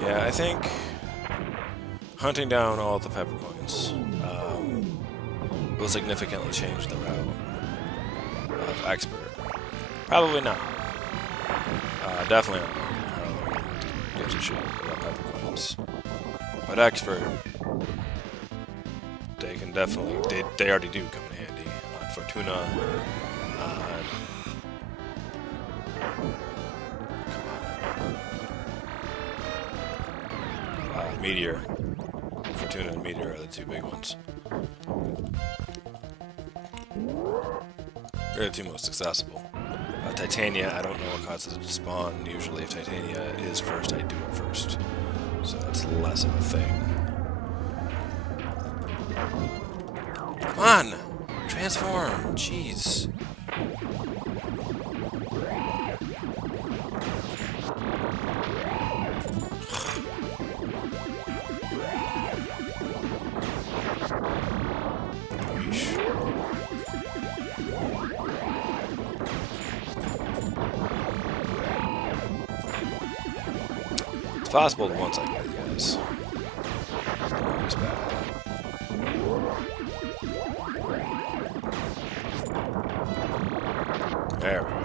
Yeah, I think hunting down all the peppercoins will significantly change the route of expert. Probably not. Definitely not. I don't think it gives a shit about peppercoins. But expert, they can definitely, they already do come in handy on Fortuna, on Meteor. Fortuna and Meteor are the two big ones. They're the two most accessible. Titania, I don't know what causes it to spawn. Usually if Titania is first, I do it first. So it's less of a thing. Come on! Transform! Jeez. It's possible to one-side these guys. I'm just bad at it. There we go.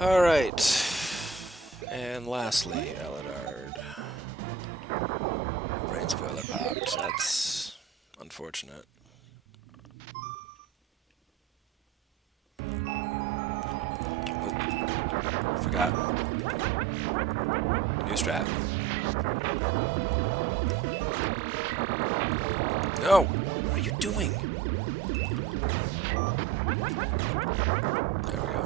Alright. And lastly, Eladard. Brain spoiler popped. That's unfortunate. Oh, forgot. New strat. No! What are you doing? There we go.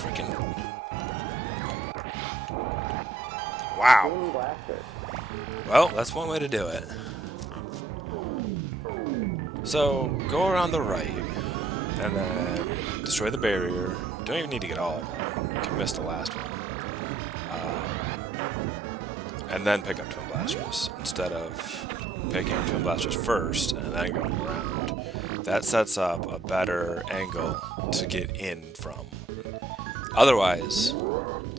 Freaking. Wow. Moon Blaster. Well, that's one way to do it. So, go around the right, and then destroy the barrier. Don't even need to get all of them. You can miss the last one. And then pick up Twin Blasters, instead of picking Twin Blasters first and then going around. That sets up a better angle to get in from. Otherwise,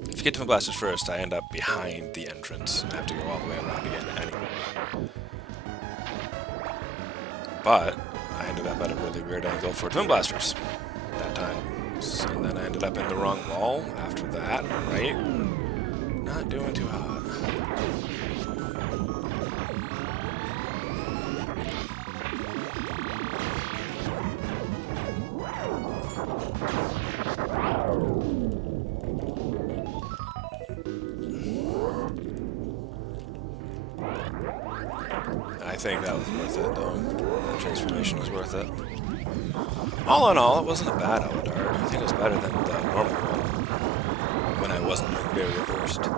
if you get Twin Blasters first, I end up behind the entrance and have to go all the way around again anyway. But I ended up at a really weird angle for Twin Blasters that time. And then I ended up in the wrong wall after that, right? Not doing too hot. I think that was worth it, though. That transformation was worth it. All in all, it wasn't a bad Eladard. I think it was better than the normal one, when I wasn't doing barrier first.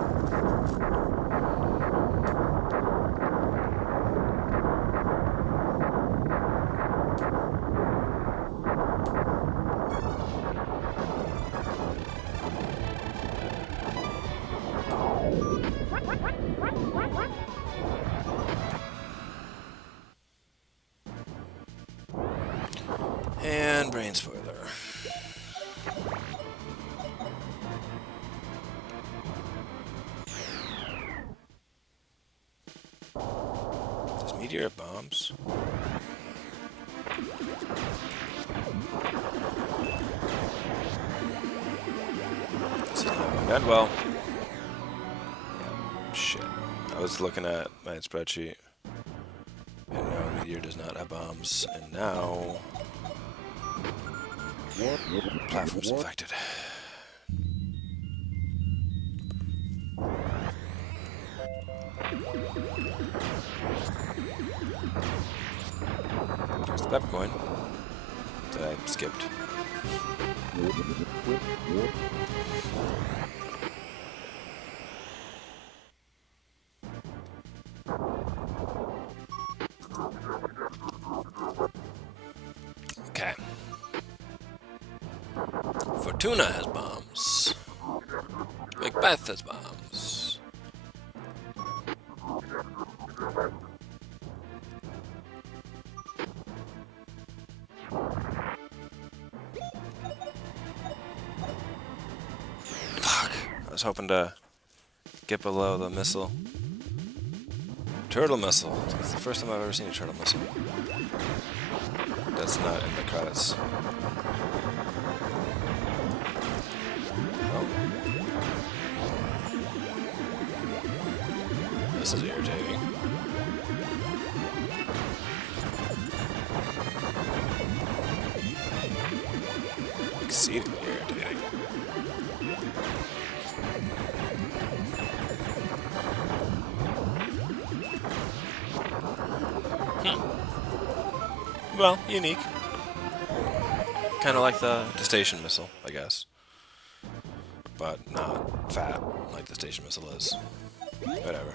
And brain spoiler. Does Meteor of bombs? This is not going to end well. Yeah, shit. I was looking at my spreadsheet. And no, Meteor does not have bombs. And now... platform's infected. There's the peppercoin that I skipped. Okay. Fortuna has bombs. Macbeth has bombs. Fuck. I was hoping to get below the missile. Turtle missile. It's the first time I've ever seen a turtle missile. That's not in the credits. Oh. This is irritating. Exceedingly irritating. Well, unique. Kind of like the station missile, I guess. But not fat like the station missile is. Whatever.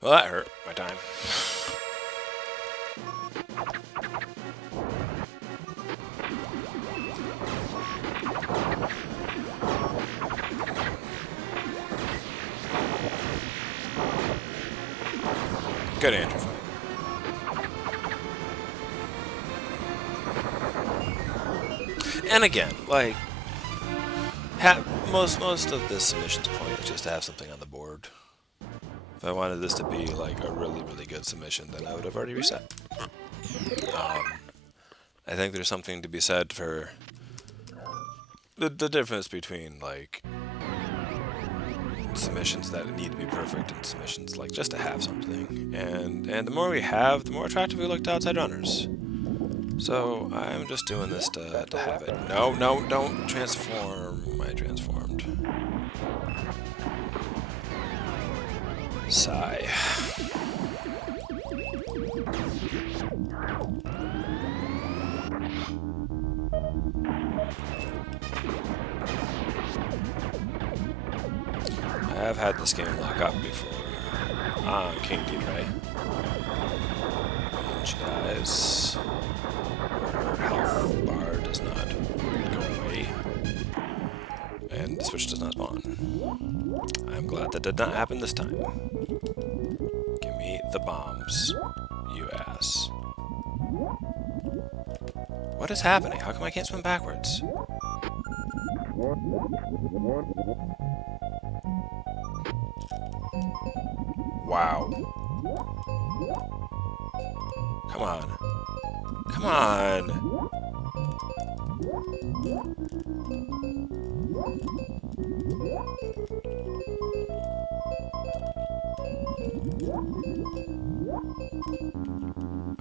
Well, that hurt my time. Good Andrew fight. And again, like, most of this submission's point is just to have something on the board. If I wanted this to be like a really, really good submission, then I would have already reset. I think there's something to be said for the difference between like submissions that need to be perfect and submissions like just to have something. And the more we have, the more attractive we look to outside runners. So I'm just doing this to have it. No, don't transform. I transformed. Sigh. I have had this game lock up before. King D-Ray. And she dies. Her health bar does not go away. And the switch does not spawn. I'm glad that did not happen this time. Give me the bombs, you ass. What is happening? How come I can't swim backwards? Wow. Come on. Come on!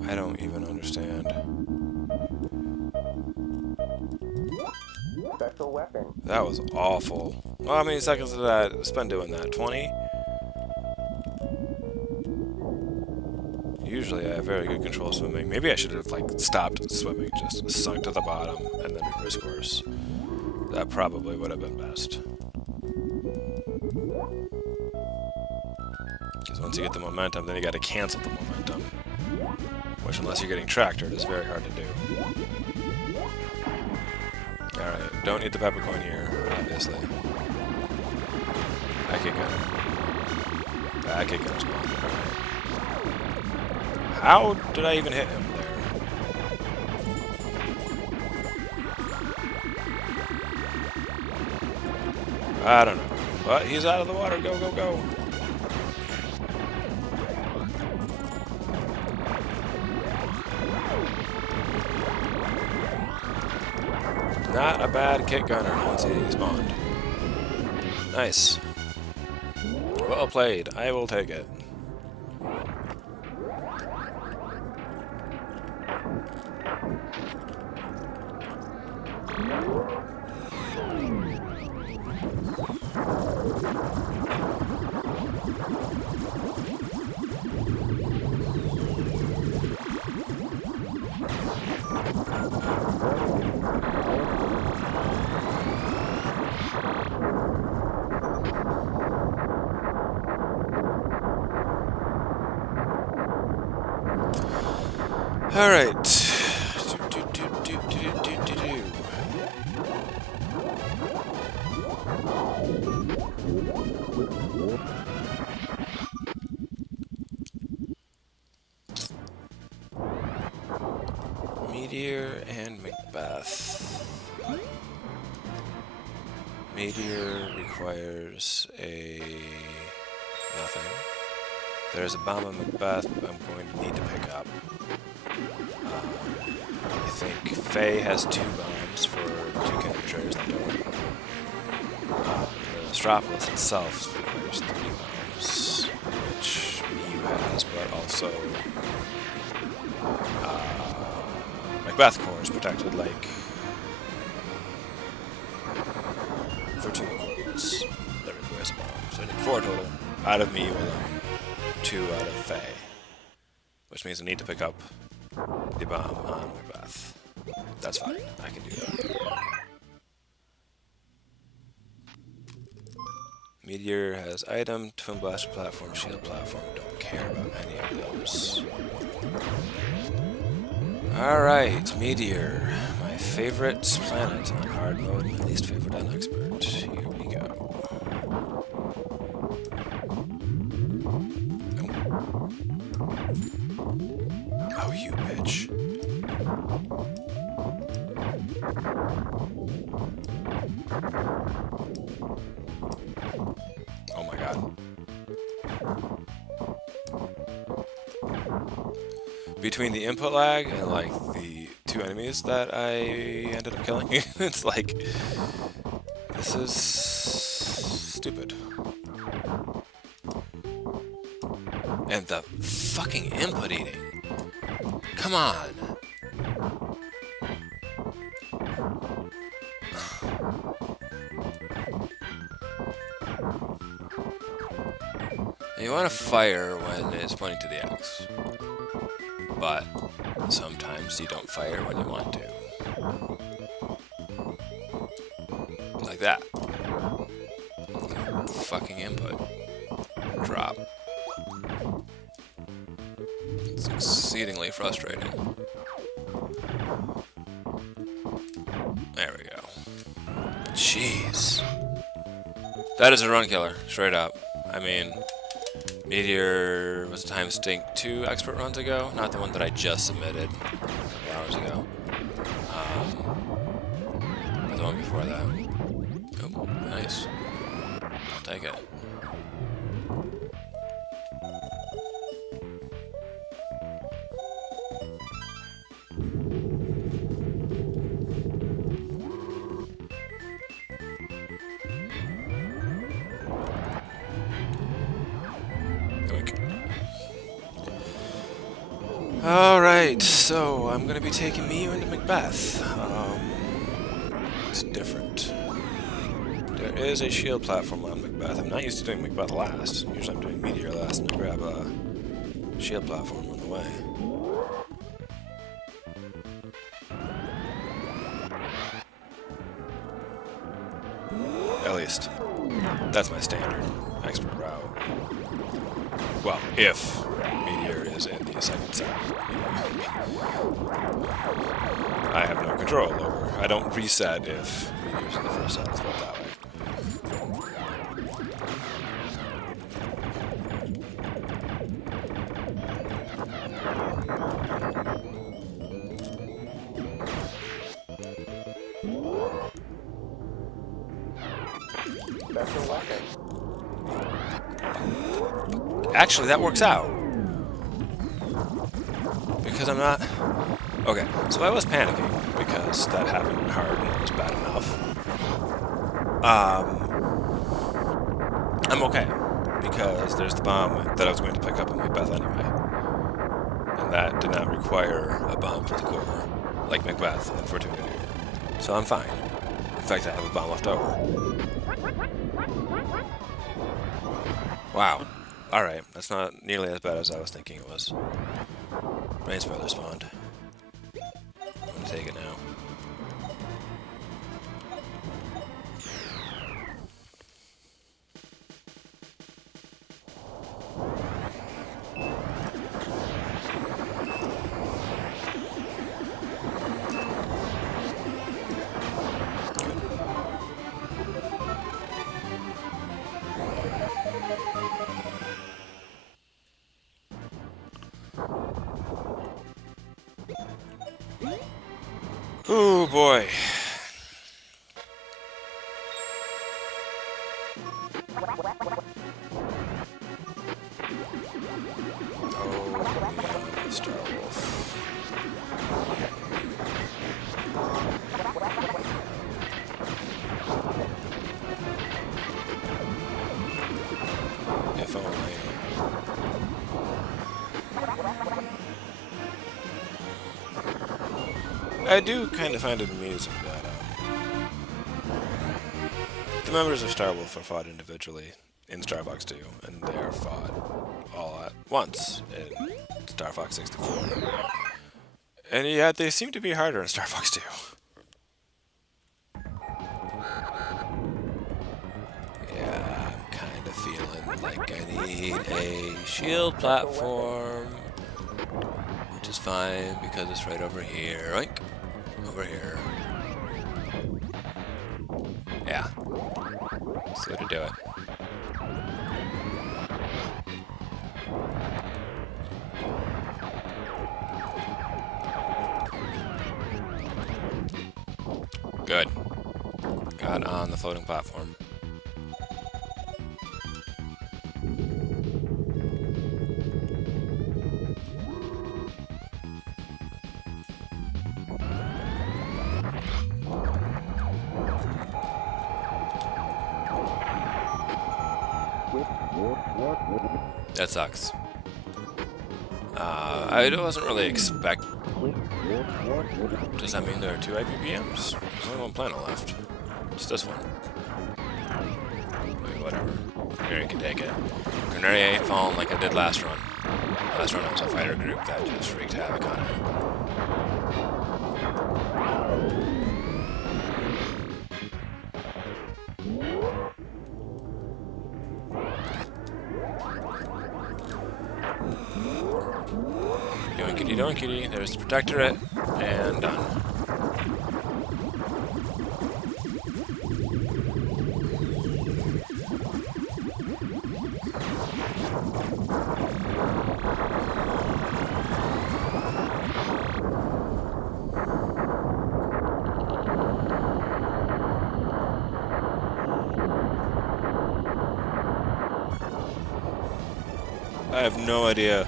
I don't even understand. Special weapon. That was awful. Well, how many seconds did I spend doing that? 20? Usually I have very good control of swimming. Maybe I should have like stopped swimming, just sunk to the bottom, and then reverse course. That probably would have been best. Because once you get the momentum, then you got to cancel the momentum. Which, unless you're getting tractored, is very hard to do. Alright, don't need the peppercoin here, obviously. Back kick gunner. Back kick gunner spawn. Alright. How did I even hit him there? I don't know. But he's out of the water. Go, go, go. Not a bad kick gunner once he spawned. Nice. Well played. I will take it. All right. Meteor and Macbeth. Meteor requires a nothing. There's a bomb on Macbeth I'm going to need to pick up. I think Faye has 2 bombs for 2 cannon betrayers in the door. Astropolis itself requires 3 bombs, which Miyu has, but also Macbeth core is protected like for 2 cores that requires a bomb. So I need 4 total out of Miyu alone, 2 out of Faye, which means I need to pick up the bomb on Macbeth. That's fine. I can do that. Meteor has item, twin blaster platform, shield platform. Don't care about any of those. Alright, Meteor. My favorite planet on hard mode, my least favorite on expert. Here we go. Oh, you bitch. Oh my god. Between the input lag and like the 2 enemies that I ended up killing, it's like, this is stupid. And the fucking input eating. Come on. You want to fire when it's pointing to the X, but sometimes you don't fire when you want to. Like that. Fucking input. Drop. It's exceedingly frustrating. There we go. Jeez. That is a run killer, straight up. I mean, Meteor was time stink 2 expert runs ago, not the one that I just submitted a couple hours ago. But the one before that. Oh, nice. I'll take it. Alright, so I'm gonna be taking Miyu into Macbeth. It's different. There is a shield platform on Macbeth. I'm not used to doing Macbeth last. Usually I'm doing Meteor last and I grab a shield platform on the way. At least, that's my standard expert route. Well, if Meteor is in the second set. I have no control over. I don't reset if Meteor's in the first set. Let's put it that way. Special weapon. Actually, that works out. Because I'm not... Okay, so I was panicking because that happened in hard and it was bad enough. I'm okay, because there's the bomb that I was going to pick up in Macbeth anyway. And that did not require a bomb for the core, like Macbeth and Fortuna do. So I'm fine. In fact, I have a bomb left over. Wow. Alright, that's not nearly as bad as I was thinking it was. Brain spoiler spawned. I'm gonna take it now. Oh boy. Oh, Mr. Wolf. If only. I do kind of find it amusing that the members of Star Wolf are fought individually in Star Fox 2, and they are fought all at once in Star Fox 64. And yet they seem to be harder in Star Fox 2. Yeah, I'm kind of feeling like I need a shield platform, which is fine because it's right over here. Oink. Over here. Yeah. That's the way to do it. Good. Got on the floating platform. That sucks. I wasn't really expect. Does that mean there are 2 IPBMs? There's only one planet left. It's this one. Maybe whatever. Granary can take it. Granary ain't falling like I did last run. Last run was a fighter group that just wreaked havoc on it. Yoinkity doinkity, there's the Protectorate, and done. I have no idea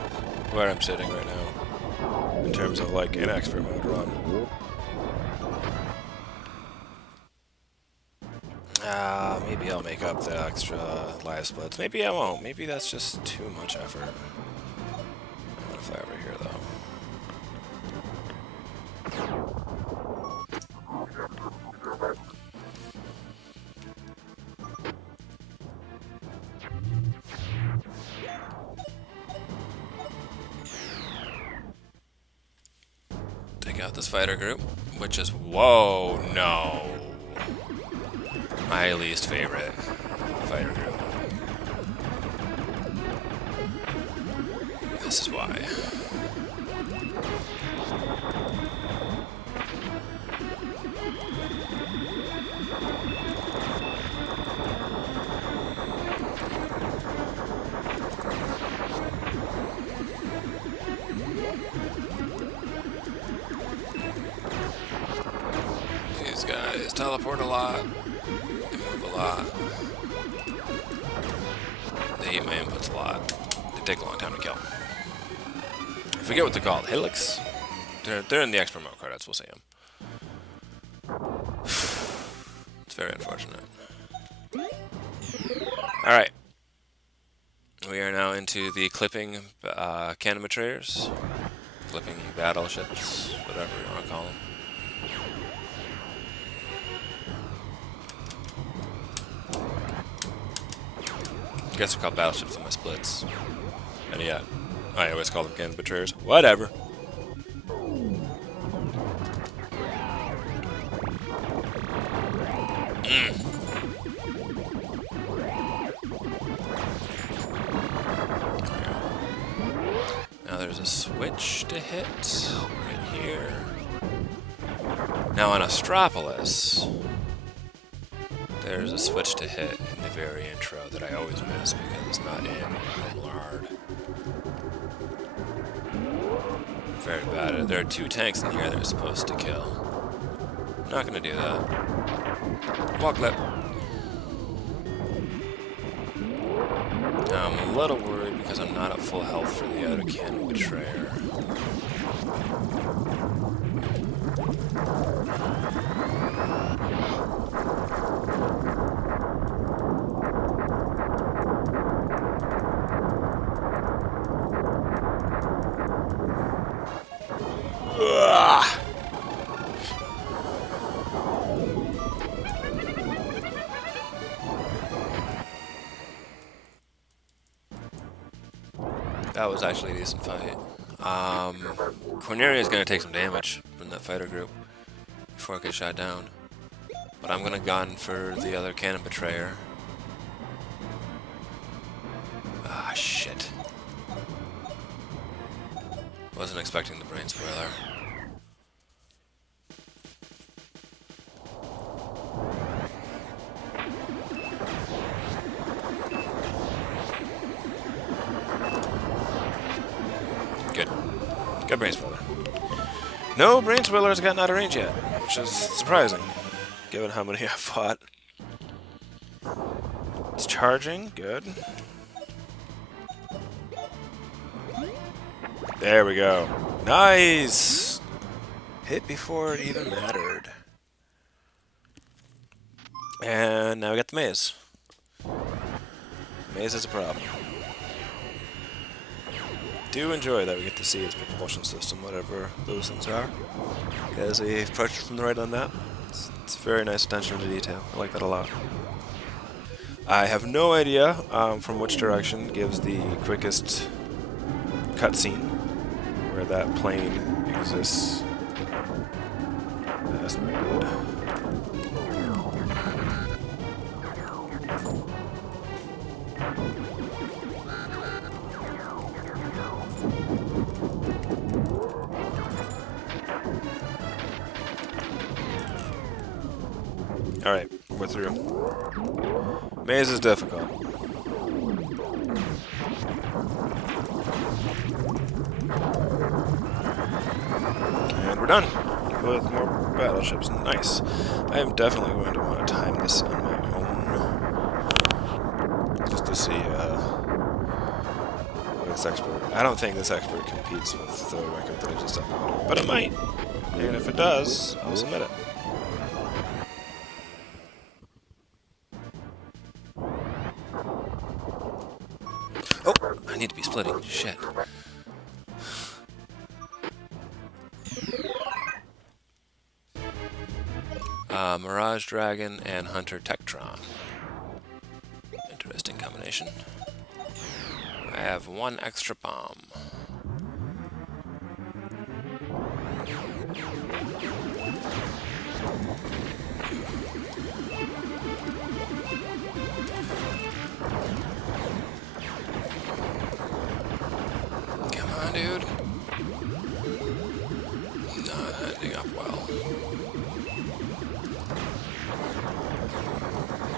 where I'm sitting right now, in terms of like an expert mode run. Maybe I'll make up the extra live splits. Maybe I won't. Maybe that's just too much effort. I'm gonna fly over here though. Take out this fighter group, which is, whoa, no. My least favorite fighter group. This is why. These guys teleport a lot. They move a lot. They eat my inputs a lot. They take a long time to kill. I forget what they're called. Helix? They're in the expert mode credits. We'll see them. very unfortunate. Alright. We are now into the clipping cannon betrayers. Clipping battleships, whatever you want to call them. I guess they're called battleships in my splits. And yeah, I always call them cannon betrayers. Whatever. Now there's a switch to hit right here. Now on Astropolis, there's a switch to hit in the very intro that I always miss because it's not in Lard. Very bad. There are 2 tanks in here that are supposed to kill. I'm not gonna do that. Walk lip. Now I'm a little worried because I'm not at full health for the other cannon betrayer. That was actually a decent fight. Corneria is going to take some damage from that fighter group before it gets shot down. But I'm going to gun for the other cannon betrayer. Ah, shit. Wasn't expecting the brain spoiler. Good brain spoiler. No brain spoilers have gotten out of range yet, which is surprising, given how many I fought. It's charging, good. There we go. Nice! Hit before it even mattered. And now we got the maze. Maze is a problem. Do enjoy that we get to see its propulsion system, whatever those things are. Because they approach from the right on that. It's very nice attention to detail. I like that a lot. I have no idea from which direction gives the quickest cutscene where that plane exists. That's not good. Alright, we're through. Maze is difficult. And we're done with more battleships. Nice. I am definitely going to want to time this on my own. Just to see this expert. I don't think this expert competes with the record that I just uploaded. But it might. And if it does, I'll submit it. Oh, I need to be splitting. Shit. Mirage Dragon and Hunter Tektron. Interesting combination. I have 1 extra bomb. Come on, dude. Not ending up well.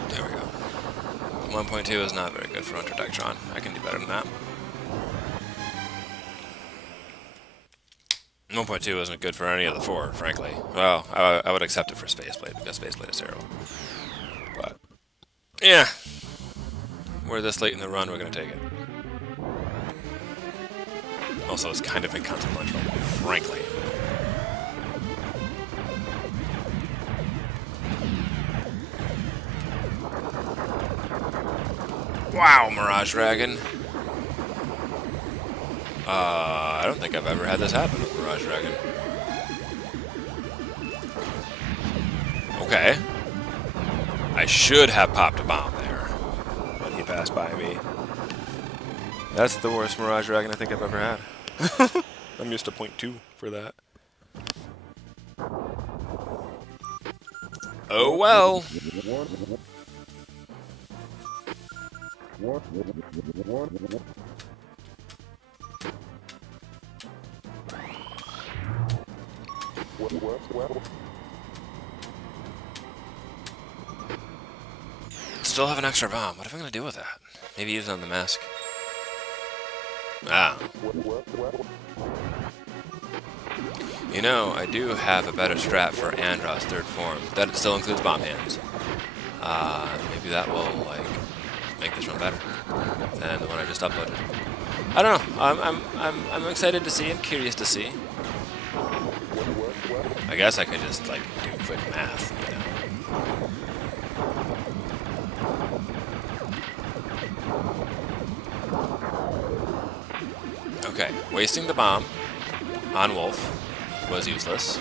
There we go. 1.2 is not very good for Hunter Tektron. I can do better than that. 1.2 isn't good for any of the 4, frankly. Well, I would accept it for Spaceblade, because Spaceblade is terrible. But, yeah. We're this late in the run, we're going to take it. Also, it's kind of inconsequential, frankly. Wow, Mirage Dragon. I don't think I've ever had this happen with Mirage Dragon. Okay. I should have popped a bomb there when he passed by me. That's the worst Mirage Dragon I think I've ever had. I'm used to 0.2 for that. Oh well. Still have an extra bomb. What am I going to do with that? Maybe use it on the mask. Ah. You know, I do have a better strat for Andross third form. That still includes bomb hands. Maybe that will, like, make this one better than the one I just uploaded. I don't know. I'm excited to see and curious to see. I guess I could just, like, do quick math, you know. Okay, wasting the bomb on Wolf was useless.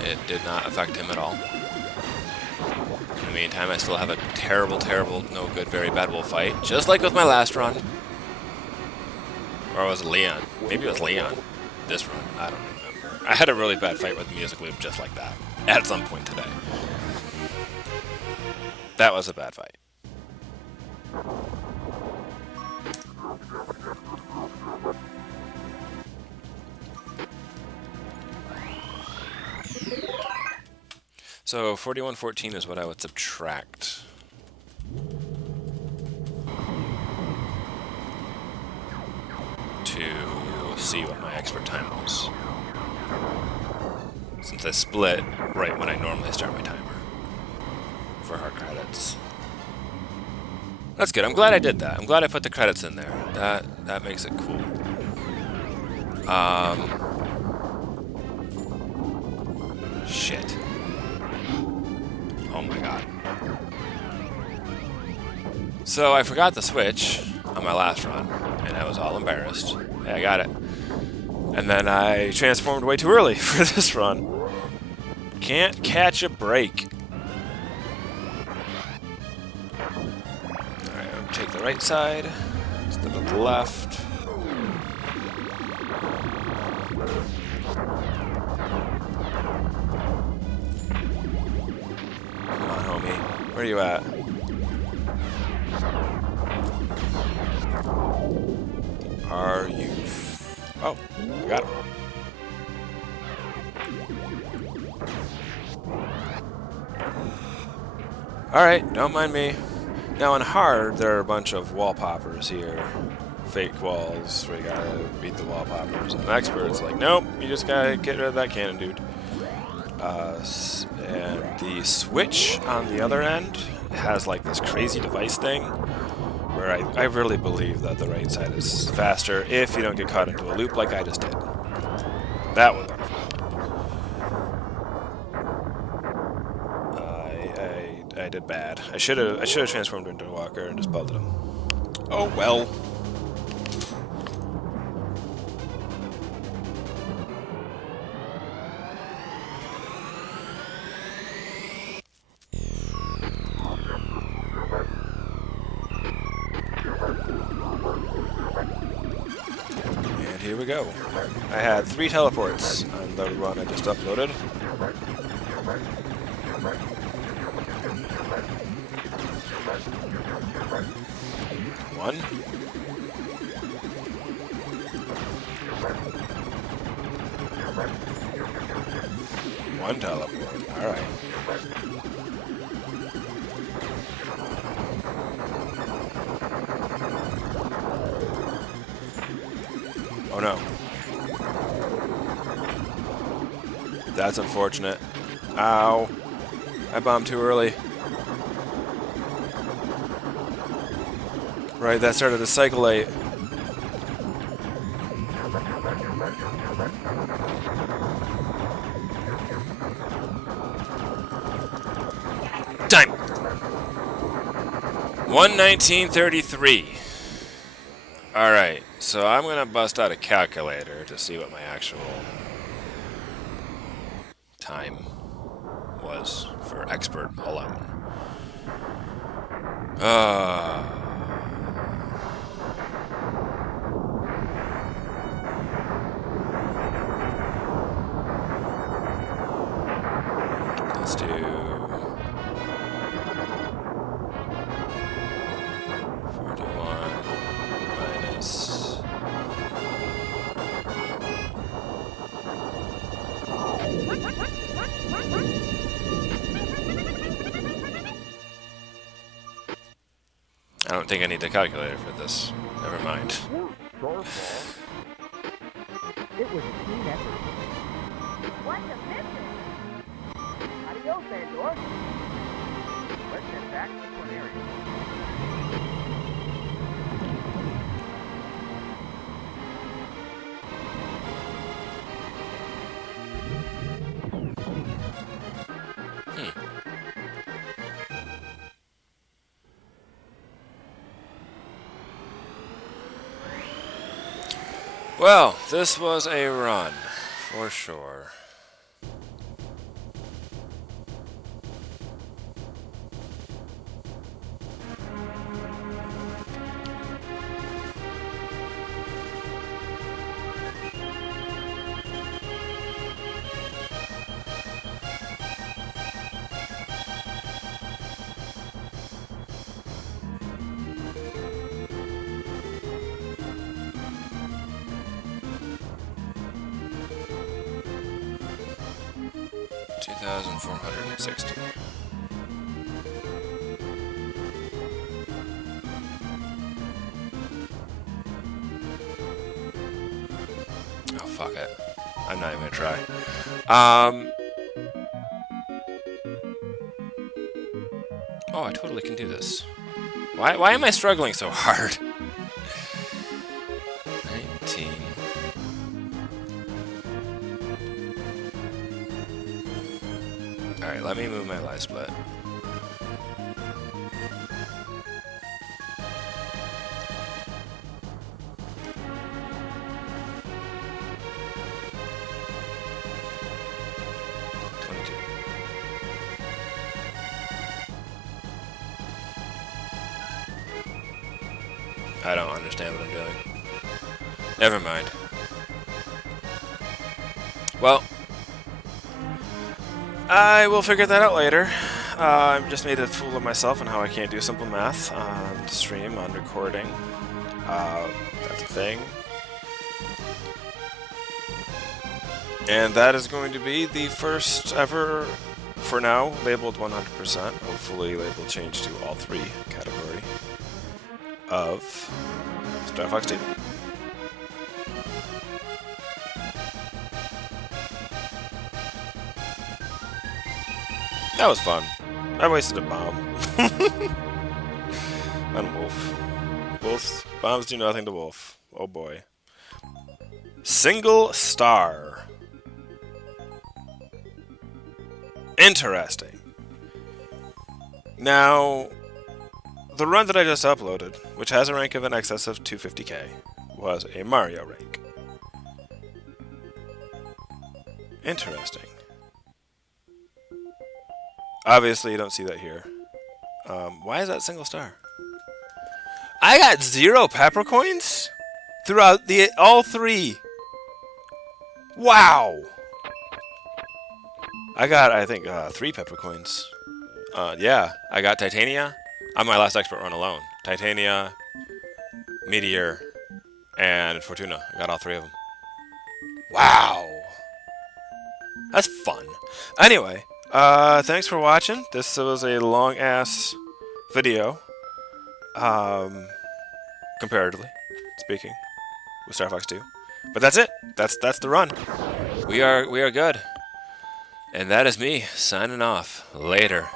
It did not affect him at all. In the meantime, I still have a terrible, terrible, no good, very bad Wolf fight, just like with my last run. Or was it Leon? Maybe it was Leon. This run, I don't remember. I had a really bad fight with the music loop just like that at some point today. That was a bad fight. So 4114 is what I would subtract. To see what my expert time was. Since I split right when I normally start my timer for hard credits. That's good. I'm glad I did that. I'm glad I put the credits in there. That makes it cool. Shit. Oh my god. So I forgot the switch on my last run, and I was all embarrassed. Hey, I got it. And then I transformed way too early for this run. Can't catch a break. Alright, I'll take the right side instead of the left. Come on, homie. Where are you at? Are you... Oh, I got him. Alright, don't mind me. Now on hard, there are a bunch of wall poppers here. Fake walls where you gotta beat the wall poppers. And experts like, nope, you just gotta get rid of that cannon, dude. And the switch on the other end has like this crazy device thing where I really believe that the right side is faster if you don't get caught into a loop like I just did. That was wonderful. I did bad. I should have transformed into a walker and just belted him. Oh well. And here we go. I had 3 teleports on the run I just uploaded. One. One teleport. Alright. Oh no. That's unfortunate. Ow. I bombed too early. Right, that started the cycle late. Time! 1:19:33. Alright, so I'm gonna bust out a calculator to see what my actual time was for expert alone. Let's do 41 minus. I don't think I need a calculator for this. Never mind. It was a team effort. What's a mission? Adios, Andor. Let's head back to Corneria. Well, this was a run, for sure. $2,460. Oh, fuck it. I'm not even gonna try. Oh, I totally can do this. Why am I struggling so hard? 19. Alright, let me move my life split. I don't understand what I'm doing. Never mind. Well, I will figure that out later. I've just made a fool of myself on how I can't do simple math on stream, on recording. That's a thing. And that is going to be the first ever, for now, labeled 100%. Hopefully label change to all three category of Star Fox 2. That was fun. I wasted a bomb. On Wolf. Bombs do nothing to Wolf. Oh boy. Single star. Interesting. Now, the run that I just uploaded, which has a rank of in excess of 250k, was a Mario rank. Interesting. Obviously, you don't see that here. Why is that single star? I got 0 pepper coins throughout all three. Wow. I got, I think, 3 pepper coins. Yeah, I got Titania on my last expert run alone. Titania, Meteor, and Fortuna. I got all 3 of them. Wow. That's fun. Anyway. Thanks for watching. This was a long-ass video, comparatively speaking, with Star Fox 2. But that's it. That's the run. We are good. And that is me signing off. Later.